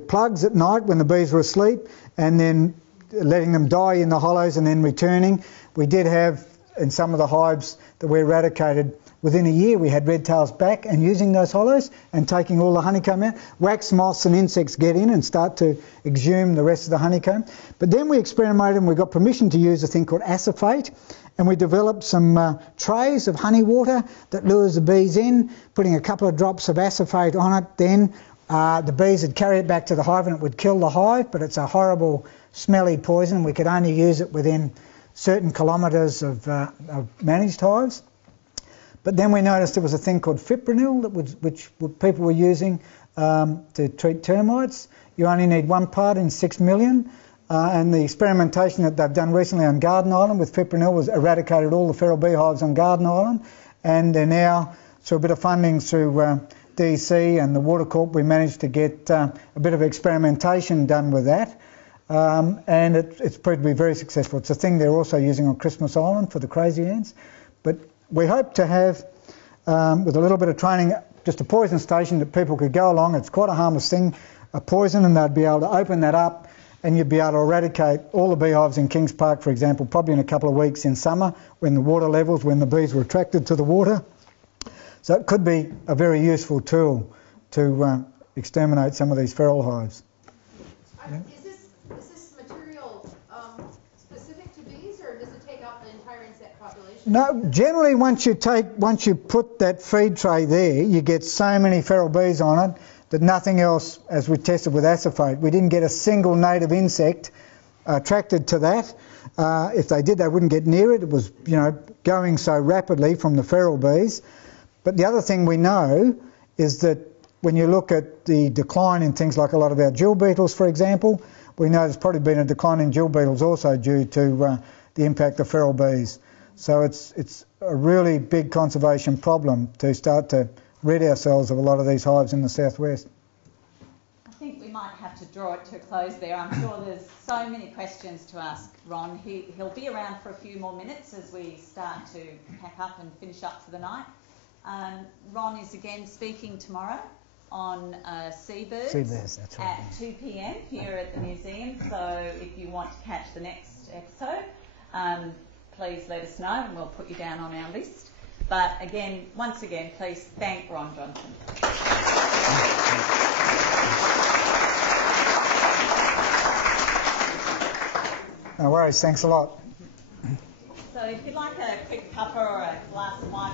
plugs at night when the bees were asleep, and then letting them die in the hollows and then returning. We did have, in some of the hives that we eradicated, within a year we had red tails back and using those hollows and taking all the honeycomb out. Wax moths and insects get in and start to exhume the rest of the honeycomb. But then we experimented and we got permission to use a thing called acephate, and we developed some trays of honey water that lures the bees in, putting a couple of drops of acephate on it. Then the bees would carry it back to the hive and it would kill the hive, but it's a horrible smelly poison. We could only use it within certain kilometres of managed hives. But then we noticed there was a thing called fipronil, which people were using to treat termites. You only need 1 part in 6 million. And the experimentation that they've done recently on Garden Island with fipronil was eradicated all the feral beehives on Garden Island. And they're now, through a bit of funding through DC and the Water Corp, we managed to get a bit of experimentation done with that. And it's proved to be very successful. It's a thing they're also using on Christmas Island for the crazy ants. But we hope to have, with a little bit of training, just a poison station that people could go along. It's quite a harmless thing, a poison, and they'd be able to open that up and you'd be able to eradicate all the beehives in Kings Park, for example, probably in a couple of weeks in summer when the water levels, when the bees were attracted to the water. So it could be a very useful tool to exterminate some of these feral hives. Yeah. Is this material specific to bees, or does it take out the entire insect population? No, generally once you put that feed tray there, you get so many feral bees on it that nothing else, as we tested with acephate, we didn't get a single native insect attracted to that. If they did, they wouldn't get near it. It was, going so rapidly from the feral bees. But the other thing we know is that when you look at the decline in things like a lot of our gill beetles, for example, we know there's probably been a decline in gill beetles also due to the impact of feral bees. So it's a really big conservation problem to start to rid ourselves of a lot of these hives in the southwest. I think we might have to draw it to a close there. I'm sure there's so many questions to ask Ron. He'll be around for a few more minutes as we start to pack up and finish up for the night. Ron is again speaking tomorrow on seabirds, That's right. at 2 p.m. here at the museum. So if you want to catch the next episode, please let us know and we'll put you down on our list. But again, once again, please thank Ron Johnstone. No worries, thanks a lot. So if you'd like a quick cuppa or a glass of wine.